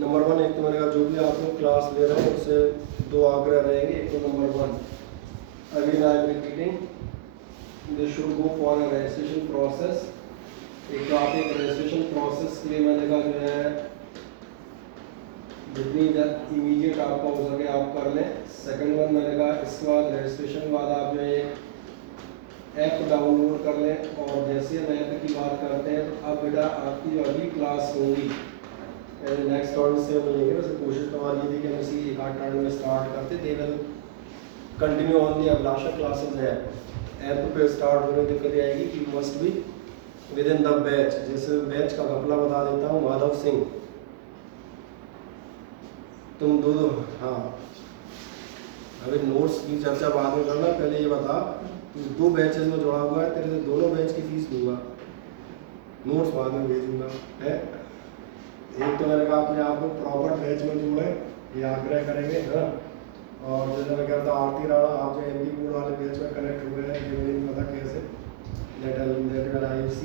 Number one, एक तो मैंने कहा जो भी आप लोग क्लास ले रहे हैं उससे दो आग्रह रहेंगे। एक तो number one, again I am repeating, they should go for a registration process. एक तो आप एक रजिस्ट्रेशन प्रोसेस के लिए मैंने कहा जो है जितनी इमीडिएट आपका हो सके आप कर लें। सेकंड वन मैंने कहा इसके बाद रजिस्ट्रेशन के बाद आप जो है ऐप डाउनलोड कर लें। और जैसे हम ऐप की बात करते हैं तो अब बेटा आपकी जो अगली क्लास होगी नेक्स्ट टर्न से मिलेंगे। वैसे कोशिश तो हमारी ये थी कि हम इसी एक आध टर्न में स्टार्ट करते, they will continue on the Abhilasha classes है। ऐप पे स्टार्ट होने की दिक्कत आएगी कि must be with in the batch. जैसे बैच का घपला बता देता हूँ, माधव सिंह तुम दो हाँ अभी नोट्स की चर्चा बाद में करना, पहले ये बता तू दो बैचेस में जुड़ा हुआ है, तेरे से दोनों बैच की फीस लूँगा, नोट्स बाद में भेजूंगा है। एक तो मैंने कहा अपने आप को प्रॉपर बैच में जुड़े, ये आग्रह करेंगे है। और जैसे मैं कहता आरती राणा आप जो एमपी बोर्ड वाले बैच में कनेक्ट हुए हैं, ये मुझे नहीं पता कैसे लेटर IFC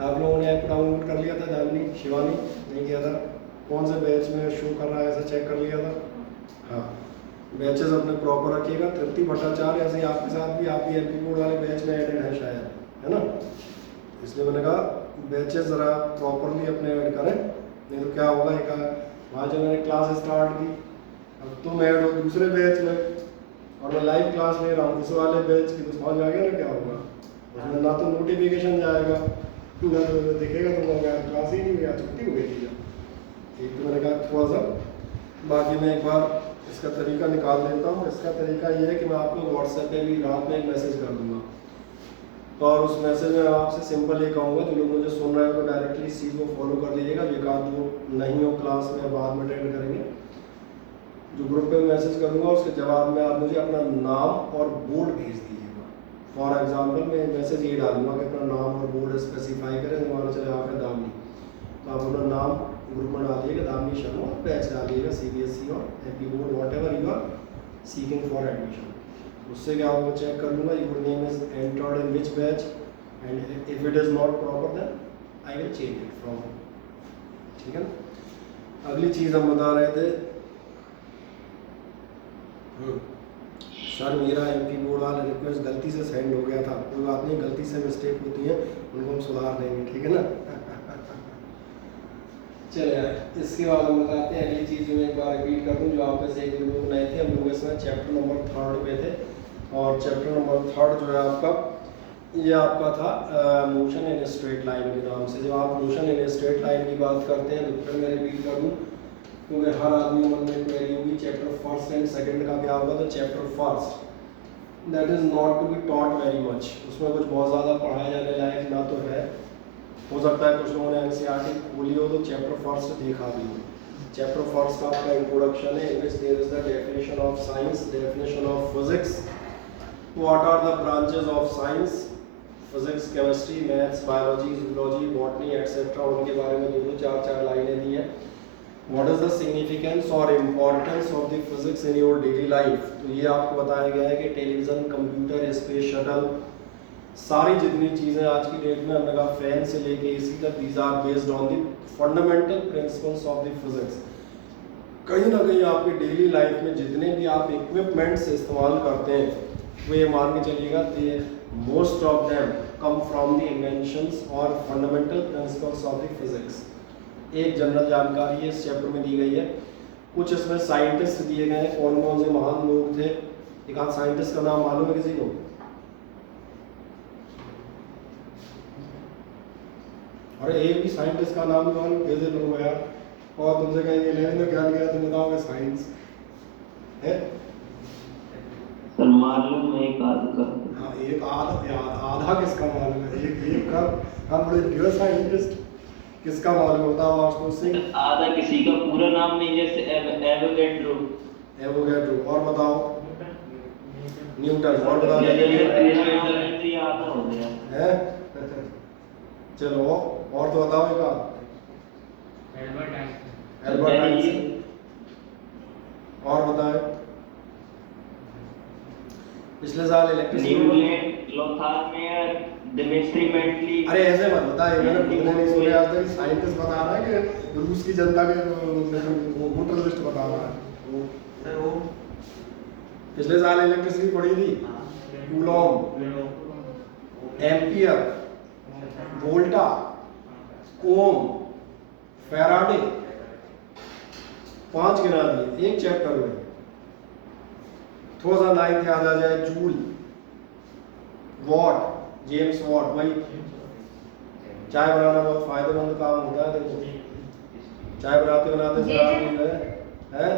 आप लोगों ने ऐप डाउनलोड कर लिया था, दामिनी शिवानी नहीं किया था, कौन से बैच में शो कर रहा है ऐसा चेक कर लिया था। हाँ बैचेस अपने प्रॉपर रखिएगा। तृप्ति भट्टाचार्य ऐसे ही आपके साथ भी आप भी एमपी बोर्ड वाले बैच में एडेड है शायद, है ना, इसलिए मैंने कहा बैचेस ज़रा प्रॉपरली अपने ऐड करें, नहीं तो क्या होगा एक वहाँ जो मैंने क्लास स्टार्ट की अब तुम ऐड हो दूसरे बैच में और मैं लाइव क्लास ले रहा हूँ उस वाले बैच की, तो समझ आ गया ना क्या होगा। उसमें ना तो नोटिफिकेशन जाएगा ना तो दिखेगा तुम क्लास ही नहीं हुई, छुट्टी हो गई थी। एक तो मैंने कहा थोड़ा सा, बाकी मैं एक बार इसका तरीका निकाल लेता हूँ। इसका तरीका ये है कि मैं आपको व्हाट्सएप पे भी रात में एक मैसेज कर दूँगा, तो और उस मैसेज में आपसे सिंपल ये कहूँगा जो लोग मुझे सुन रहे हो तो डायरेक्टली इस चीज़ को फॉलो कर लीजिएगा। एक आध दो नहीं हो क्लास में बाद में अटेंड करेंगे, जो ग्रुप पे मैसेज करूँगा उसके जवाब में आप मुझे अपना नाम और बोर्ड भेज दीजिएगा। फॉर एग्जांपल मैं मैसेज ये डालूंगा कि अपना नाम और बोर्ड स्पेसिफाई करें, मान चले आपका दामनी, तो आप अपना नाम ग्रुप में डालिएगा दामनी शर्मा और बैच डालिएगा CBSE और MP board whatever you are seeking for admission. उससे क्या होगा चेक कर लूँगा your name is entered in which batch and if it is not proper then I will change it from, ठीक है ना। अगली चीज़ हम बता रहे थे सर मेरा एमपी बोर्ड वाला रिक्वेस्ट गलती से सेंड हो गया था, कोई बात नहीं, गलती से मिस्टेक होती है उनको हम सुधार देंगे, ठीक है ना। चलिए इसके बाद हम बताते हैं अगली चीज़ में एक बार रिपीट कर दूँ जो आप में से एक लोग नए थे। हम लोग इसमें चैप्टर नंबर 3 पे थे और चैप्टर नंबर 3 जो है आपका ये आपका था मोशन इन स्ट्रेट लाइन के नाम से। जब आप मोशन इन स्ट्रेट लाइन की बात करते हैं तो फिर मैं रिपीट कर दूँ क्योंकि हर आदमी मन में क्वेरी होगी चैप्टर फर्स्ट एंड सेकंड का क्या होगा। तो chapter first that is not to be taught very much, उसमें कुछ बहुत ज़्यादा पढ़ाया जाने लायक ना तो है, हो सकता है कुछ लोगों ने NCERT खोली हो तो चैप्टर फर्स्ट देखा भी हो। चैप्टर फर्स्ट का आपका इंट्रोडक्शन है, in which there is the definition of science, definition of physics, what are the branches of science, physics, chemistry, maths, biology, zoology, botany etcetera, उनके बारे में दो चार लाइनें दी हैं। व्हाट इज द सिग्निफिकेंस और importance of the physics in your daily life, तो ये आपको बताया गया है कि टेलीविज़न, कंप्यूटर, स्पेस शटल, सारी जितनी चीज़ें आज की डेट में हमने कहा फैन से लेके AC तक, these are based on the fundamental principles of the physics. कहीं ना कहीं आपके डेली लाइफ में जितने भी आप इक्विपमेंट्स इस्तेमाल करते हैं वो ये मान के चलिएगा they most of them come from the inventions और fundamental principles of the physics. एक जनरल जानकारी इस चैप्टर में दी गई है। कुछ इसमें साइंटिस्ट दिए गए हैं, कौन कौन से महान लोग थे, एक आध साइंटिस्ट का नाम मालूम है किसी को? अरे एक भी साइंटिस्ट का नाम मालूम कैसे लोग यार, और तुमसे कहेंगे 11th में क्या लिया तुम बताओगे साइंस है सर मालूम है एक आधा। हाँ एक आधा किसका मालूम है, एक का हम बड़े डियर साइंटिस्ट किसका मालूम होता है आशुतोष सिंह? आधा किसी का पूरा नाम नहीं, जैसे एवोगैड्रो। और बताओ न्यूटन, और बताओ आधा हो गया है। चलो और तो बताओ एक एल्बर्ट आइंस्टाइन, और बताए पिछले साल electricity. Lothar Meyer, Dmitri Mendeleev. अरे ऐसे मत बताइए, मैंने खुद ने नहीं सुने आज तक साइंटिस्ट बता रहा है कि रूस की जनता के वोटर लिस्ट बता रहा है। सर वो पिछले साल इलेक्ट्रिसिटी पड़ी थी, कूलॉम, एम्पियर, वोल्टा, ओम, फैराडे, 5 गिना दिए एक चैप्टर में। थोड़ा सा लाइन याद आ जाए, जूल, वॉट, जेम्स वॉट, वही चाय बनाना बहुत फायदेमंद काम होता है। देखो चाय बनाते बनाते शराब पी रहे हैं,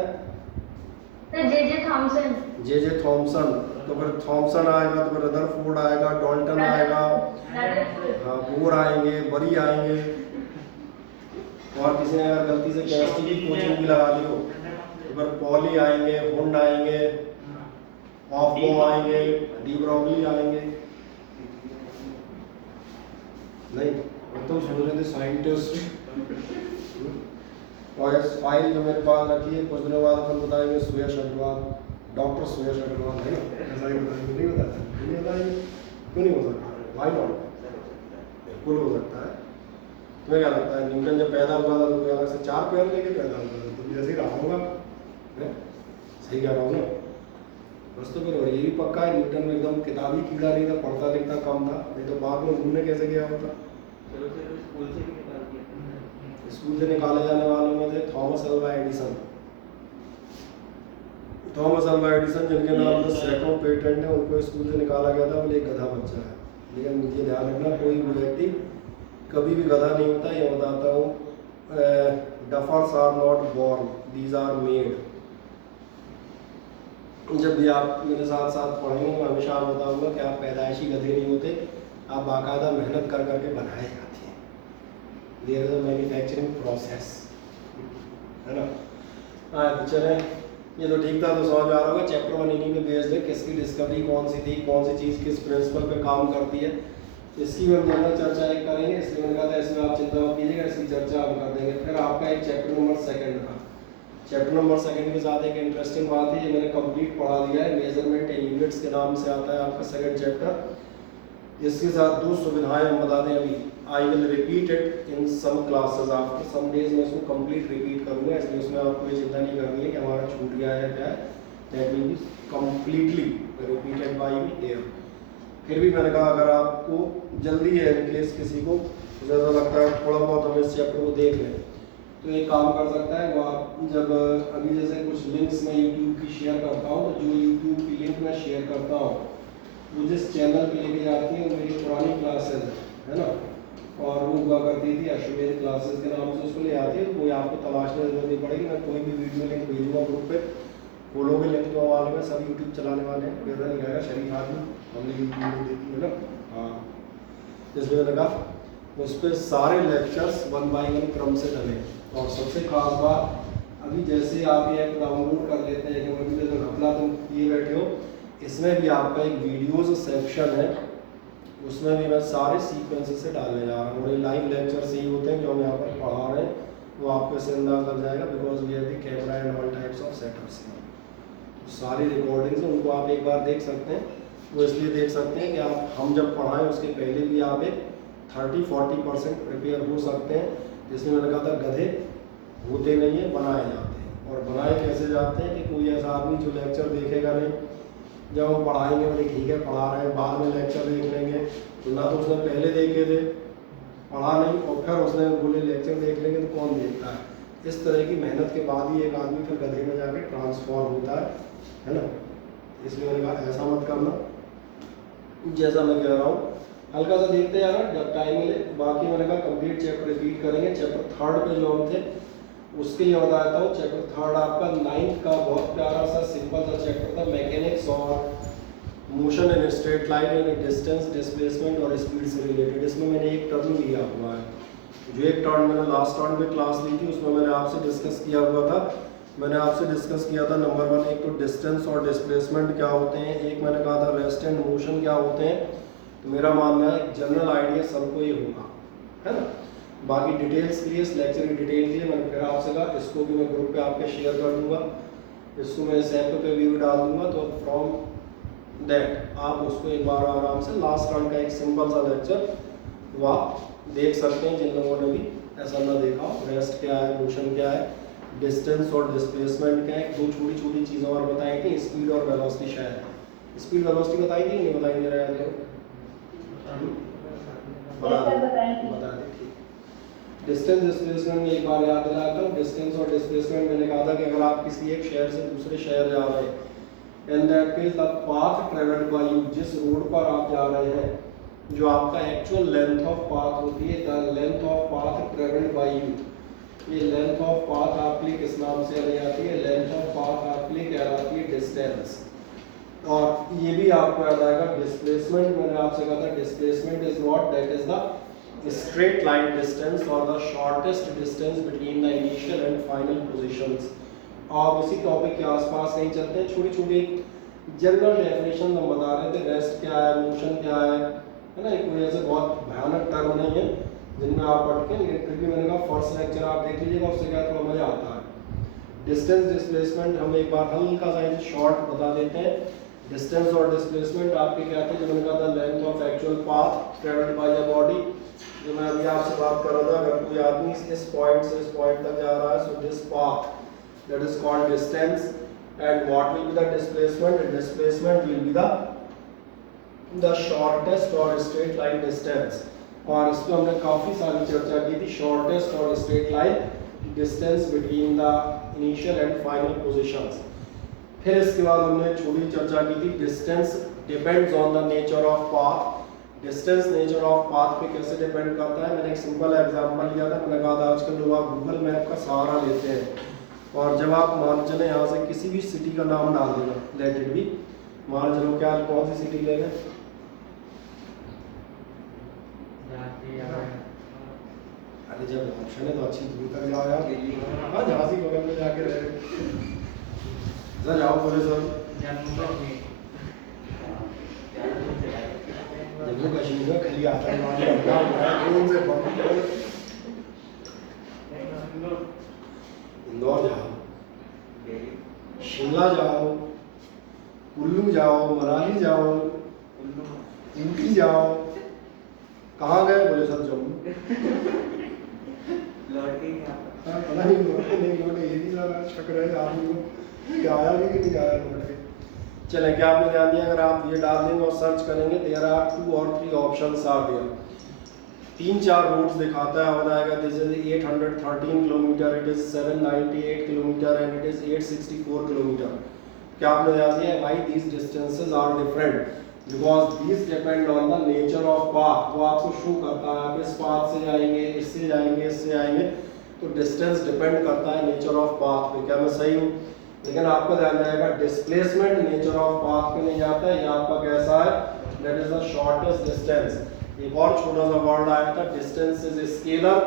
जे थॉमसन, जे थॉमसन, तो फिर थॉमसन आएगा, तो फिर रदरफोर्ड आएगा, डॉल्टन आएगा, हाँ बोर आएंगे, बरी आएंगे। और किसी ने अगर गलती से केमिस्ट्री की कोचिंग भी लगा दी हो तो फिर पॉली आएंगे, हुंड आएंगे, ऑफबो आएंगे, डी ब्रॉगली आएंगे। नहीं तुम समझ रहे थे साइंटिस्ट। और इस फाइल जो मेरे पास रखी है, कुछ दिनों बाद अपन बताएंगे सुयश अग्रवाल, डॉक्टर सुयश अग्रवाल, है ना? ऐसा ही बताएंगे, नहीं बताते? नहीं बताएंगे, क्यों नहीं हो सकता? Why not? बिल्कुल हो सकता है। तुम्हें क्या लगता है न्यूटन जब पैदा हुआ था तो कोई अलग से 4 पैर लेके पैदा हुआ था? तुम जैसे ही रहा होगा, सही कह रहा हूँ ना? बस तो फिर ये भी पक्का है न्यूटन में एकदम किताबी कीड़ा नहीं था, पढ़ता लिखता कम था, नहीं तो बाद में घूमने कैसे गया होता? चलो सर स्कूल से भी निकाल दिया। स्कूल से निकाले जाने वालों में थे Thomas Alva Edison. Thomas Alva Edison जिनके नाम पर सैकड़ों पेटेंट हैं, उनको स्कूल से निकाला गया था, बोले एक गधा बच्चा है। लेकिन मुझे ध्यान रखना, कोई भी व्यक्ति कभी भी गधा नहीं होता। ये बताता हूँ, duffers are not born, these are made. जब भी आप मेरे साथ साथ पढ़ेंगे मैं हमेशा बताऊंगा कि आप पैदाइशी गधे नहीं होते, आप बाकायदा मेहनत कर करके बनाए जाते हैं। There is a manufacturing process, है ना? हाँ तो चलें, ये तो ठीक था, तो समझ आ रहा होगा। चैप्टर 1 इन्हीं पे बेस्ड है, किसकी डिस्कवरी कौन सी थी, कौन सी चीज़ किस प्रिंसिपल पे काम करती है, इसकी भी हम जनरल चर्चा एक करेंगे। इसलिए मैंने कहा था इसमें आप चिंता मत कीजिएगा, इसकी चर्चा हम कर देंगे। फिर आपका एक चैप्टर नंबर 2 था। चैप्टर नंबर 2 के साथ एक इंटरेस्टिंग बात है, ये मैंने कंप्लीट पढ़ा दिया है, मेजरमेंट एंड यूनिट्स के नाम से आता है आपका 2nd चैप्टर। इसके साथ 2 सुविधाएं हम बता दें अभी। I will repeat it in some classes, after some days मैं इसको कंप्लीट रिपीट करूंगा, इसलिए उसमें आपको ये चिंता नहीं करनी है कि हमारा छूट गया है क्या है। That will be completely repeated bye me here. फिर भी मैंने कहा अगर आपको जल्दी है, इन केस किसी को ज़्यादा लगता है थोड़ा बहुत हम इस चैप्टर को देख लें, तो एक काम कर सकता है वो आप जब अभी जैसे कुछ लिंक्स मैं यूट्यूब की शेयर करता हूँ, तो जो यूट्यूब की लिंक मैं शेयर करता हूँ वो जिस चैनल पे लेके जाती है वो मेरी पुरानी क्लासेज है ना, और वो हुआ करती थी अश्वमेध क्लासेस के नाम से, उसको ले आती है। तो कोई आपको तलाशने की जरूरत नहीं पड़ेगी, मैं कोई भी वीडियो लिंक भेजूँगा ग्रुप पे, फॉलो के लिंक तो वाले में सब यूट्यूब चलाने वाले हैं, पैसा नहीं रहेगा, शरीफ आदमी हमने यूट्यूब में देखी है ना। हाँ इसलिए मैंने कहा उस पर सारे लेक्चर्स 1 बाय 1 क्रम से चले। और सबसे खास बात, अभी जैसे आप ये ऐप डाउनलोड कर लेते हैं कि अभी जैसे अपना तुम किए बैठे हो, इसमें भी आपका एक वीडियोज़ सेक्शन है, उसमें भी मैं सारे सीक्वेंसेस से डालने जा रहा हूँ। और ये लाइव लेक्चर्स ही होते हैं जो हम यहाँ पर पढ़ा रहे हैं, वो आपको इससे अंदाज लग जाएगा, because we have the camera and all types of setups. सारी रिकॉर्डिंग्स हैं, उनको आप एक बार देख सकते हैं। वो इसलिए देख सकते हैं कि आप हम जब पढ़ाएं उसके पहले भी आप एक 30-40% प्रिपेयर हो सकते हैं। जिसमें मैंने कहा था गधे होते नहीं है, बनाए जाते हैं। और बनाए कैसे जाते हैं कि कोई ऐसा आदमी जो लेक्चर देखेगा नहीं, जब हम पढ़ाएंगे बोले ठीक है पढ़ा रहे हैं, बाद में लेक्चर देख लेंगे, तो ना तो उसने पहले देखे थे, पढ़ा नहीं, और फिर उसने बोले लेक्चर देख लेंगे, तो कौन देखता है? इस तरह की मेहनत के बाद ही एक आदमी फिर गधे में जाके ट्रांसफॉर्म होता है ना। इसलिए मैंने कहा ऐसा मत करना, जैसा मैं कह रहा हूँ हल्का सा देखते जाना जब टाइम मिले। बाकी मैंने कहा कंप्लीट चैप्टर रिपीट करेंगे। चैप्टर 3 पे जो हम थे उसके लिए बताता हूँ। चैप्टर 3 आपका 9th का बहुत प्यारा सा सिंपल सा चैप्टर था, मैकेनिक्स और मोशन इन स्ट्रेट लाइन, यानी डिस्टेंस, डिस्प्लेसमेंट और स्पीड से रिलेटेड। इसमें मैंने एक टर्म लिया हुआ है, जो एक टर्म मैंने लास्ट टर्म में क्लास ली थी, उसमें मैंने आपसे डिस्कस किया हुआ था। मैंने आपसे डिस्कस किया था नंबर 1 एक तो डिस्टेंस और डिस्प्लेसमेंट क्या होते हैं, एक मैंने कहा था रेस्ट एंड मोशन क्या होते हैं। तो मेरा मानना है जनरल आइडिया सबको ये होगा, है ना। बाकी डिटेल्स के लिए, इस लेक्चर की डिटेल के लिए मैंने फिर आपसे कहा इसको भी मैं ग्रुप पे आपके शेयर कर दूंगा, इसको मैं सैप पे भी डाल दूंगा। तो फ्रॉम दैट आप उसको एक बार आराम से लास्ट टर्म का एक सिंपल सा लेक्चर वो आप देख सकते हैं जिन लोगों ने भी ऐसा ना देखा, रेस्ट क्या है, मोशन क्या है, डिस्टेंस और डिस्प्लेसमेंट क्या है, दो छोटी छोटी चीज़ें और बताई थी, स्पीड और वेलोसिटी। शायद स्पीड वेलोसिटी बताई थी, नहीं बताई दे रहा है बता दी, ठीक। डिस्टेंस डिस्प्लेसमेंट में एक बार याद दिलाता हूँ, डिस्टेंस और डिस्प्लेसमेंट मैंने कहा था कि अगर आप किसी एक शहर से दूसरे शहर जा रहे हैं, in that case the path travelled by you, जिस रोड पर आप जा रहे हैं, जो आपका एक्चुअल लेंथ ऑफ पाथ होती है, the length of path travelled by you, ये लेंथ ऑफ पाथ आपके लिए किस नाम से ली जाती है, लेंथ ऑफ पाथ आपके लिए कहलाती है डिस्टेंस। और ये भी आपको याद आएगा, डिस्प्लेसमेंट मैंने आपसे कहा था, displacement is what, that is the straight line distance और the shortest distance between the initial and final positions. आप इसी टॉपिक के आसपास नहीं चलते हैं, छोटी छोटी जनरल डेफिनेशन हम बता रहे थे, रेस्ट क्या है, मोशन क्या है ना, कोई ऐसे बहुत भयानक टर्म नहीं है जिनमें आप अटके, लेकिन फिर भी मैंने कहा फर्स्ट लेक्चर आप देख लीजिएगा, उससे क्या थोड़ा मजा आता है। डिस्टेंस डिस्प्लेसमेंट हम एक बार हल्का सा शॉर्ट बता देते हैं। डिस्टेंस और डिस्प्लेसमेंट आपके क्या थे, जो मैंने कहा था length of actual path travelled by a body, जो मैं अभी आपसे बात कर रहा था, अगर कोई आदमी इस पॉइंट से इस पॉइंट तक जा रहा है, so this path that is called distance, and what will be the displacement? The displacement will be the shortest or straight line distance, और इस पे हमने काफ़ी सारी चर्चा की थी, shortest और straight line distance between the initial and final positions। फिर इसके बाद हमने छोटी चर्चा की थी, distance depends on the nature of path। Distance nature of path पे कैसे डिपेंड करता है, मैंने एक सिंपल एग्जांपल लिया था, मैंने कहा था आजकल लोग आप गूगल मैप का सहारा लेते हैं, और जब आप मान चले यहाँ से किसी भी सिटी का नाम डाल देना, लेट इट बी, मान चलो क्या कौन सी सिटी ले लें, अरे जब ऑप्शन है तो अच्छी दूर तक जाओ यार, हाँ झांसी बगल में जाके रहे, सर जाओ बोले सर, जम्मू कश्मीर में खाली आतंकवादी हमला हुआ है, ड्रोन से बम, इंदौर जाओ, शिमला जाओ, कुल्लू जाओ, मनाली जाओ, यूपी जाओ, कहाँ गए बोले सर जम्मू, पता नहीं लौटे नहीं लौटे, ये भी सारा शक रहे आदमी को कि आया भी कि नहीं आया लौट के। चलें, क्या आपने ध्यान दिया, अगर आप ये डाल देंगे और सर्च करेंगे, there are 2 or 3 options are there, 3-4 routes दिखाता है, बताएगा this is 813 kilometre, it is 798 kilometre and it is 864 kilometre. क्या आपने ध्यान दिया, why these distances are different, because these depend on the nature of path, वो आपको शो करता है, आप इस पाथ से जाएंगे, इससे जाएंगे, इससे जाएंगे, तो डिस्टेंस डिपेंड करता है नेचर ऑफ पाथ पे। क्या मैं सही हूँ? लेकिन आपका ध्यान जाएगा डिस्प्लेसमेंट नेचर ऑफ पाथ पे नहीं जाता है, ये आपका कैसा है, that is the shortest distance. एक और छोटा सा वर्ड आया था, distance is scalar,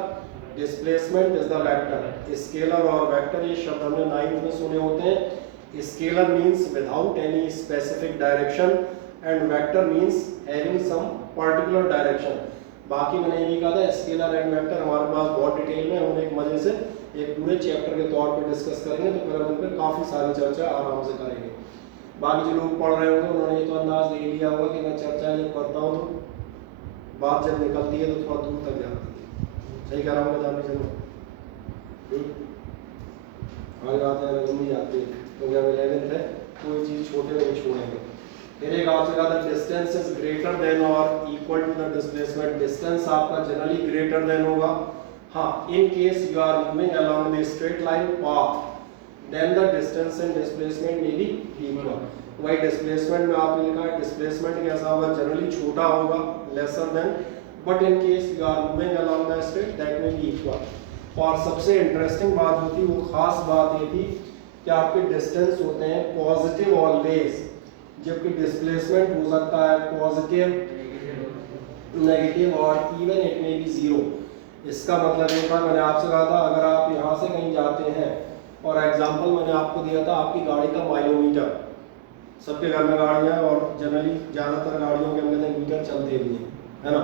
displacement is the vector. Scalar और वेक्टर ये शब्द हमने 9th में सुने होते हैं। Scalar means without any specific direction and vector means having some particular direction. बाकी मैंने ये भी कहा था स्केलर एंड वेक्टर हमारे पास बहुत डिटेल में, हम एक मजे से एक पूरे चैप्टर के तौर पे डिस्कस करेंगे, तो फिर हम उन पर काफ़ी सारी चर्चा आराम से करेंगे। बाकी जो लोग पढ़ रहे होंगे उन्होंने ये तो अंदाज ले लिया होगा कि मैं चर्चा जब करता हूँ तो बात जब निकलती है तो थोड़ा दूर तक जाती है। सही कह रहा हूँ मैं, जानने चलो आगे बात है नहीं जाती है, क्योंकि हम 11th है, कोई चीज़ छोटे में नहीं छोड़ेंगे। फिर एक आपसे कहा था डिस्टेंस इज ग्रेटर देन और equal to the displacement. Distance आपका जनरली ग्रेटर देन होगा, हाँ, in case you are moving along the straight line path, then the distance and displacement may be equal. वही डिस्प्लेसमेंट में आपने लिखा है displacement कैसा होगा, जनरली छोटा होगा, lesser than, but in case you are moving along the straight that may be equal. और सबसे इंटरेस्टिंग बात होती, वो खास बात ये थी कि आपके डिस्टेंस होते हैं पॉजिटिव ऑलवेज, जबकि डिस्प्लेसमेंट हो सकता है पॉजिटिव, नेगेटिव और even it may be zero. इसका मतलब ये था, मैंने आपसे कहा था अगर आप यहाँ से कहीं जाते हैं, और एग्जांपल मैंने आपको दिया था आपकी गाड़ी का माइलोमीटर, सबके घर में गाड़ियाँ हैं और जनरली ज़्यादातर गाड़ियों के अंदर मीटर चलते भी हैं, है ना,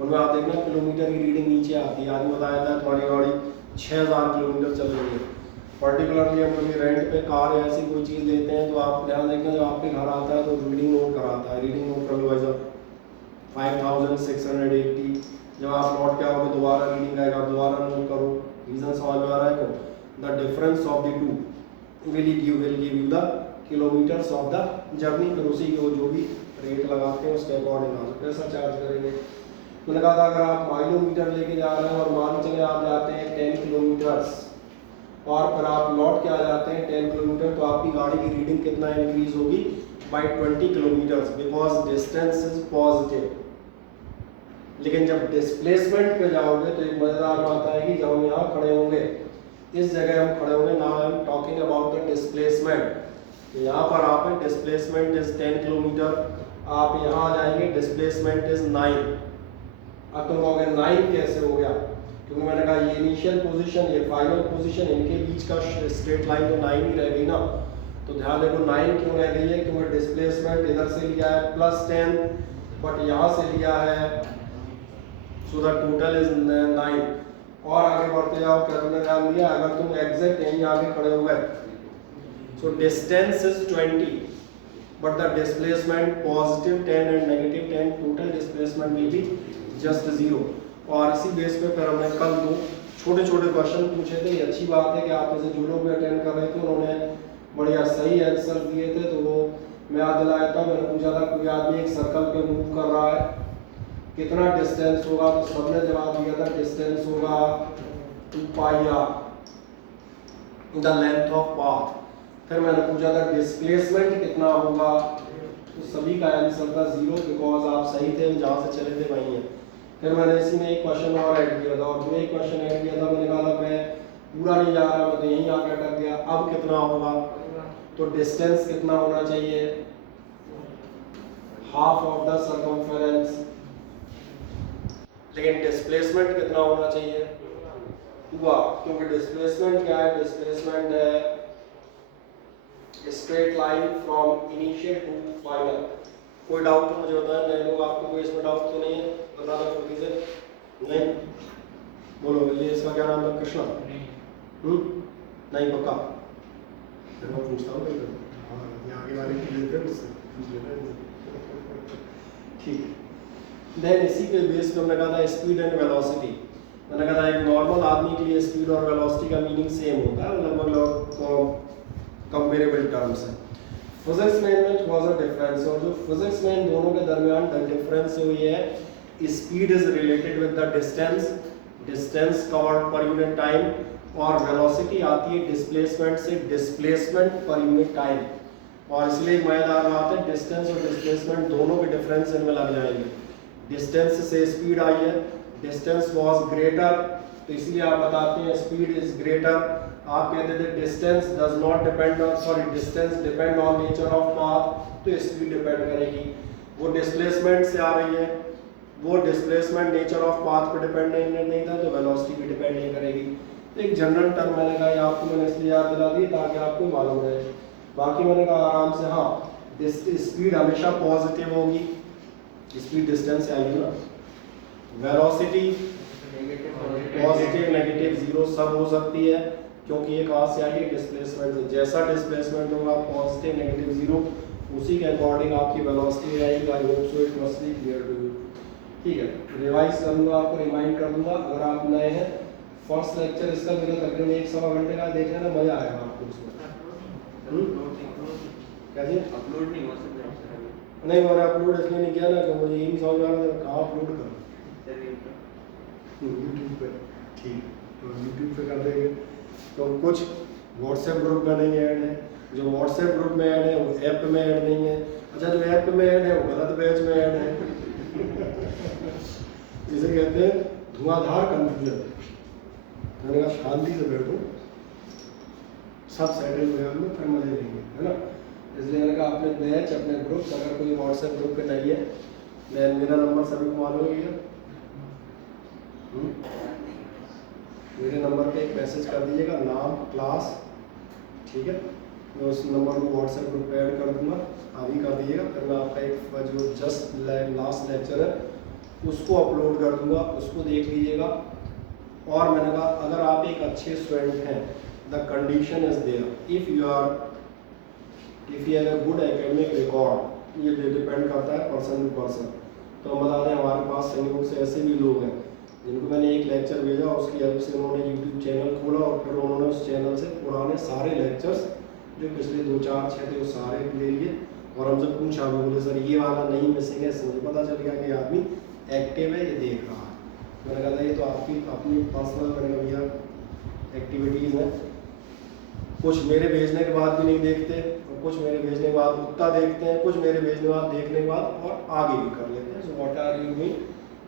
उनमें आप देखना किलोमीटर की रीडिंग नीचे आती है। आदमी बताया था तुम्हारी गाड़ी 6000 किलोमीटर चल रही है। पर्टिकुलरली हम कभी रेंट पे कार या ऐसी कोई चीज़ लेते हैं तो आप ध्यान देखना, जब आपके घर आता है तो रीडिंग नोट कराता है, रीडिंग नोट कर लो ऐसा 5680। जब आप लौट के आओगे दोबारा रीडिंग आएगा, दोबारा नोट करो, the difference of the two will give you the kilometres of the journey. फिर उसी को जो भी रेट लगाते हैं उसके अकॉर्डिंग आप पैसा चार्ज करेंगे। मैंने कहा था अगर आप माइलोमीटर लेके जा रहे हैं और मान चले आप जाते हैं 10 किलोमीटर्स और फिर आप लौट के आ जाते हैं 10 किलोमीटर, तो आपकी गाड़ी की रीडिंग कितना इंक्रीज होगी by 20 kilometres, because distance is positive. लेकिन जब डिस्प्लेसमेंट पे जाओगे तो एक मजेदार बात आएगी, जब हम यहाँ खड़े होंगे, इस जगह हम खड़े होंगे, now I am talking about the displacement. यहाँ पर आप है डिस्प्लेसमेंट इज 10 किलोमीटर, आप यहाँ आ जाएंगे डिस्प्लेसमेंट इज 9। अब तुम कहोगे 9 कैसे हो गया, क्योंकि मैंने कहा ये इनिशियल पोजीशन ये फाइनल पोजीशन, इनके बीच का स्ट्रेट लाइन तो 9 ही रह गई ना। तो ध्यान देखो 9 क्यों रह गई है, क्योंकि डिस्प्लेसमेंट इधर से लिया है +10 बट यहाँ से लिया है, सो द टोटल इज 9। और आगे बढ़ते जाओ, क्या तुमने ध्यान दिया, अगर तुम एग्जैक्ट यहीं आगे खड़े हो गए, so distance is 20 but the displacement positive 10 and negative 10, total displacement will be just 0। और इसी बेस पे फिर हमने कल दो छोटे छोटे क्वेश्चन पूछे थे। ये अच्छी बात है कि आप में से जो लोग भी अटेंड कर रहे थे उन्होंने बढ़िया सही आंसर दिए थे, तो वो मैं याद दिलाया था। मैंने पूछा था कोई आदमी एक सर्कल पे मूव कर रहा है, कितना डिस्टेंस होगा, तो सबने जवाब दिया था डिस्टेंस होगा 2 पाई r, the length of path. फिर मैंने पूछा था डिस्प्लेसमेंट कितना होगा, तो सभी का आंसर था 0, बिकॉज आप सही थे, जहाँ से चले थे वहीं है। फिर मैंने इसी में एक क्वेश्चन और ऐड किया था, और जो एक क्वेश्चन ऐड किया था मैंने कहा था मैं पूरा नहीं जा रहा, मैं तो यहीं आके अटक गया। अब कितना होगा, तो डिस्टेंस कितना होना चाहिए, हाफ ऑफ द सर्कमफेरेंस। लेकिन डिस्प्लेसमेंट कितना होना चाहिए, 2r, क्योंकि डिस्प्लेसमेंट क्या है, डिस्प्लेसमेंट है straight line from initial to final. कोई डाउट तो मुझे बताएं, नए लोग, आपको कोई इसमें डाउट तो नहीं है, बताना जल्दी से। नहीं बोलो, ये इसका क्या नाम है, कृष्णा? नहीं पक्का, फिर मैं पूछता हूँ आगे वाले की लेकर उससे पूछ लेना। ठीक है, देन इसी पे बेस पे हमने कहा था स्पीड एंड वेलोसिटी। मैंने कहा था एक नॉर्मल आदमी के लिए स्पीड और वेलोसिटी का मीनिंग सेम होता है, लगभग कंपेरेबल टर्म्स है। फिजिक्स में इनमें थोड़ा सा डिफरेंस है, और जो फिजिक्स में इन दोनों के दरमियान डिफरेंस हुई है, speed is related with the distance covered per unit time, और वेलोसिटी आती है डिस्प्लेसमेंट से, डिस्प्लेसमेंट पर यूनिट टाइम। और इसलिए मजेदार बात है, डिस्टेंस और डिस्प्लेसमेंट दोनों के डिफरेंस इनमें लग जाएंगे। डिस्टेंस से स्पीड आई है, डिस्टेंस वाज ग्रेटर, तो इसलिए आप बताते हैं स्पीड इज ग्रेटर। आप कहते थे distance does not depend on, sorry distance depend on nature of path, तो स्पीड डिपेंड करेगी। वो डिस्प्लेसमेंट से आ रही है, वो डिस्प्लेसमेंट नेचर ऑफ पाथ पे डिपेंड नहीं था, तो वेलोसिटी भी डिपेंड नहीं करेगी। तो एक जनरल टर्म मैंने कहा आपको, मैंने इसलिए याद दिला दी ताकि आपको मालूम रहे। बाकी मैंने कहा आराम से, हाँ स्पीड हमेशा पॉजिटिव होगी, स्पीड डिस्टेंस से आएगी ना। वेलोसिटी पॉजिटिव नेगेटिव जीरो सब हो सकती है, क्योंकि ये कहाँ से आई है, डिस्प्लेसमेंट से। जैसा डिस्प्लेसमेंट होगा पॉजिटिव नेगेटिव जीरो, उसी के अकॉर्डिंग आपकी वेलोसिटी आएगी। I hope so it must be clear to you. ठीक है, रिवाइज कर लूँगा, आपको रिमाइंड कर दूंगा। अगर आप नए हैं, फर्स्ट लेक्चर इसका मेरा तकरीबन 1-1.25 घंटे का, देख लेना, मजा आएगा आपको उसमें। क्या जी, अपलोड नहीं हुआ सर? नहीं मैंने अपलोड इसलिए नहीं किया ना कि मुझे ये नहीं समझ आ रहा था कहाँ अपलोड करूँ। यूट्यूब पे, ठीक, तो यूट्यूब पे कर देंगे। तो कुछ व्हाट्सएप ग्रुप में नहीं ऐड है, जो व्हाट्सएप ग्रुप में ऐड है वो ऐप में ऐड नहीं है। अच्छा, जो ऐप में ऐड है वो गलत बैच में ऐड है। इसे कहते हैं धुआंधार कंफ्यूजन। मैंने कहा शांति से बैठो, सब सेटल हो जाएंगे, फिर मजे लेंगे, है ना। इसलिए मैंने कहा अपने बैच, अपने ग्रुप्स, अगर कोई व्हाट्सएप ग्रुप पे नहीं है, देन मेरा नंबर सभी को मालूम है। मेरे नंबर पे एक मैसेज कर दीजिएगा, नाम, क्लास, ठीक है। मैं उस नंबर को व्हाट्सएप ग्रुप पे ऐड कर दूंगा, आप ही कर दीजिएगा। फिर मैं आपका एक जो जस्ट लास्ट लेक्चर है उसको अपलोड कर दूंगा, उसको देख लीजिएगा। और मैंने कहा अगर आप एक अच्छे स्टूडेंट हैं, the condition is there, if you have a good academic record, ये डिपेंड करता है पर्सन टू पर्सन। तो हम बता दें, हमारे पास संयोग से ऐसे भी लोग हैं जिनको मैंने एक लेक्चर भेजा उसकी हेल्प से उन्होंने यूट्यूब चैनल खोला और फिर उन्होंने उस चैनल से पुराने सारे लेक्चर्स जो पिछले 2 4 6 थे वो सारे ले लिए और हमसे पूछा, भी बोले सर ये वाला नहीं मिसिंग है। मुझे पता चल गया कि आदमी एक्टिव है, ये देख रहा है। मैंने कहा था ये तो आपकी अपनी पर्सनल, मैंने कहा भैया एक्टिविटीज़ हैं। कुछ मेरे भेजने के बाद भी नहीं देखते और कुछ मेरे भेजने के बाद उतना देखते हैं, कुछ मेरे भेजने के बाद देखने के बाद और आगे भी कर लेते हैं। So what are you doing,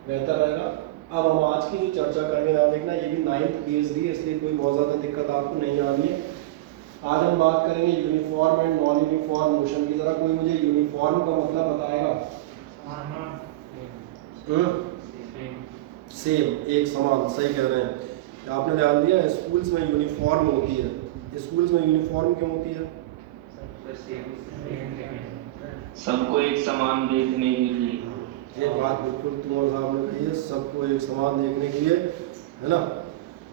बेहतर रहेगा। अब हम आज की जो चर्चा करेंगे ना, देखना ये भी 9th PhD है, इसलिए कोई बहुत ज़्यादा दिक्कत आपको नहीं आ रही है। आज हम बात करेंगे uniform and non uniform motion की। ज़रा कोई मुझे यूनिफॉर्म का मतलब बताएगा? सेम, एक समान, सही कह रहे हैं। आपने ध्यान दिया स्कूल्स में यूनिफॉर्म होती है, स्कूल्स में यूनिफॉर्म क्यों होती है? सबको एक समान देखने के लिए। ये बात बिल्कुल तुम्हारे साहब ने कही है, सबको एक समान देखने के लिए, है ना,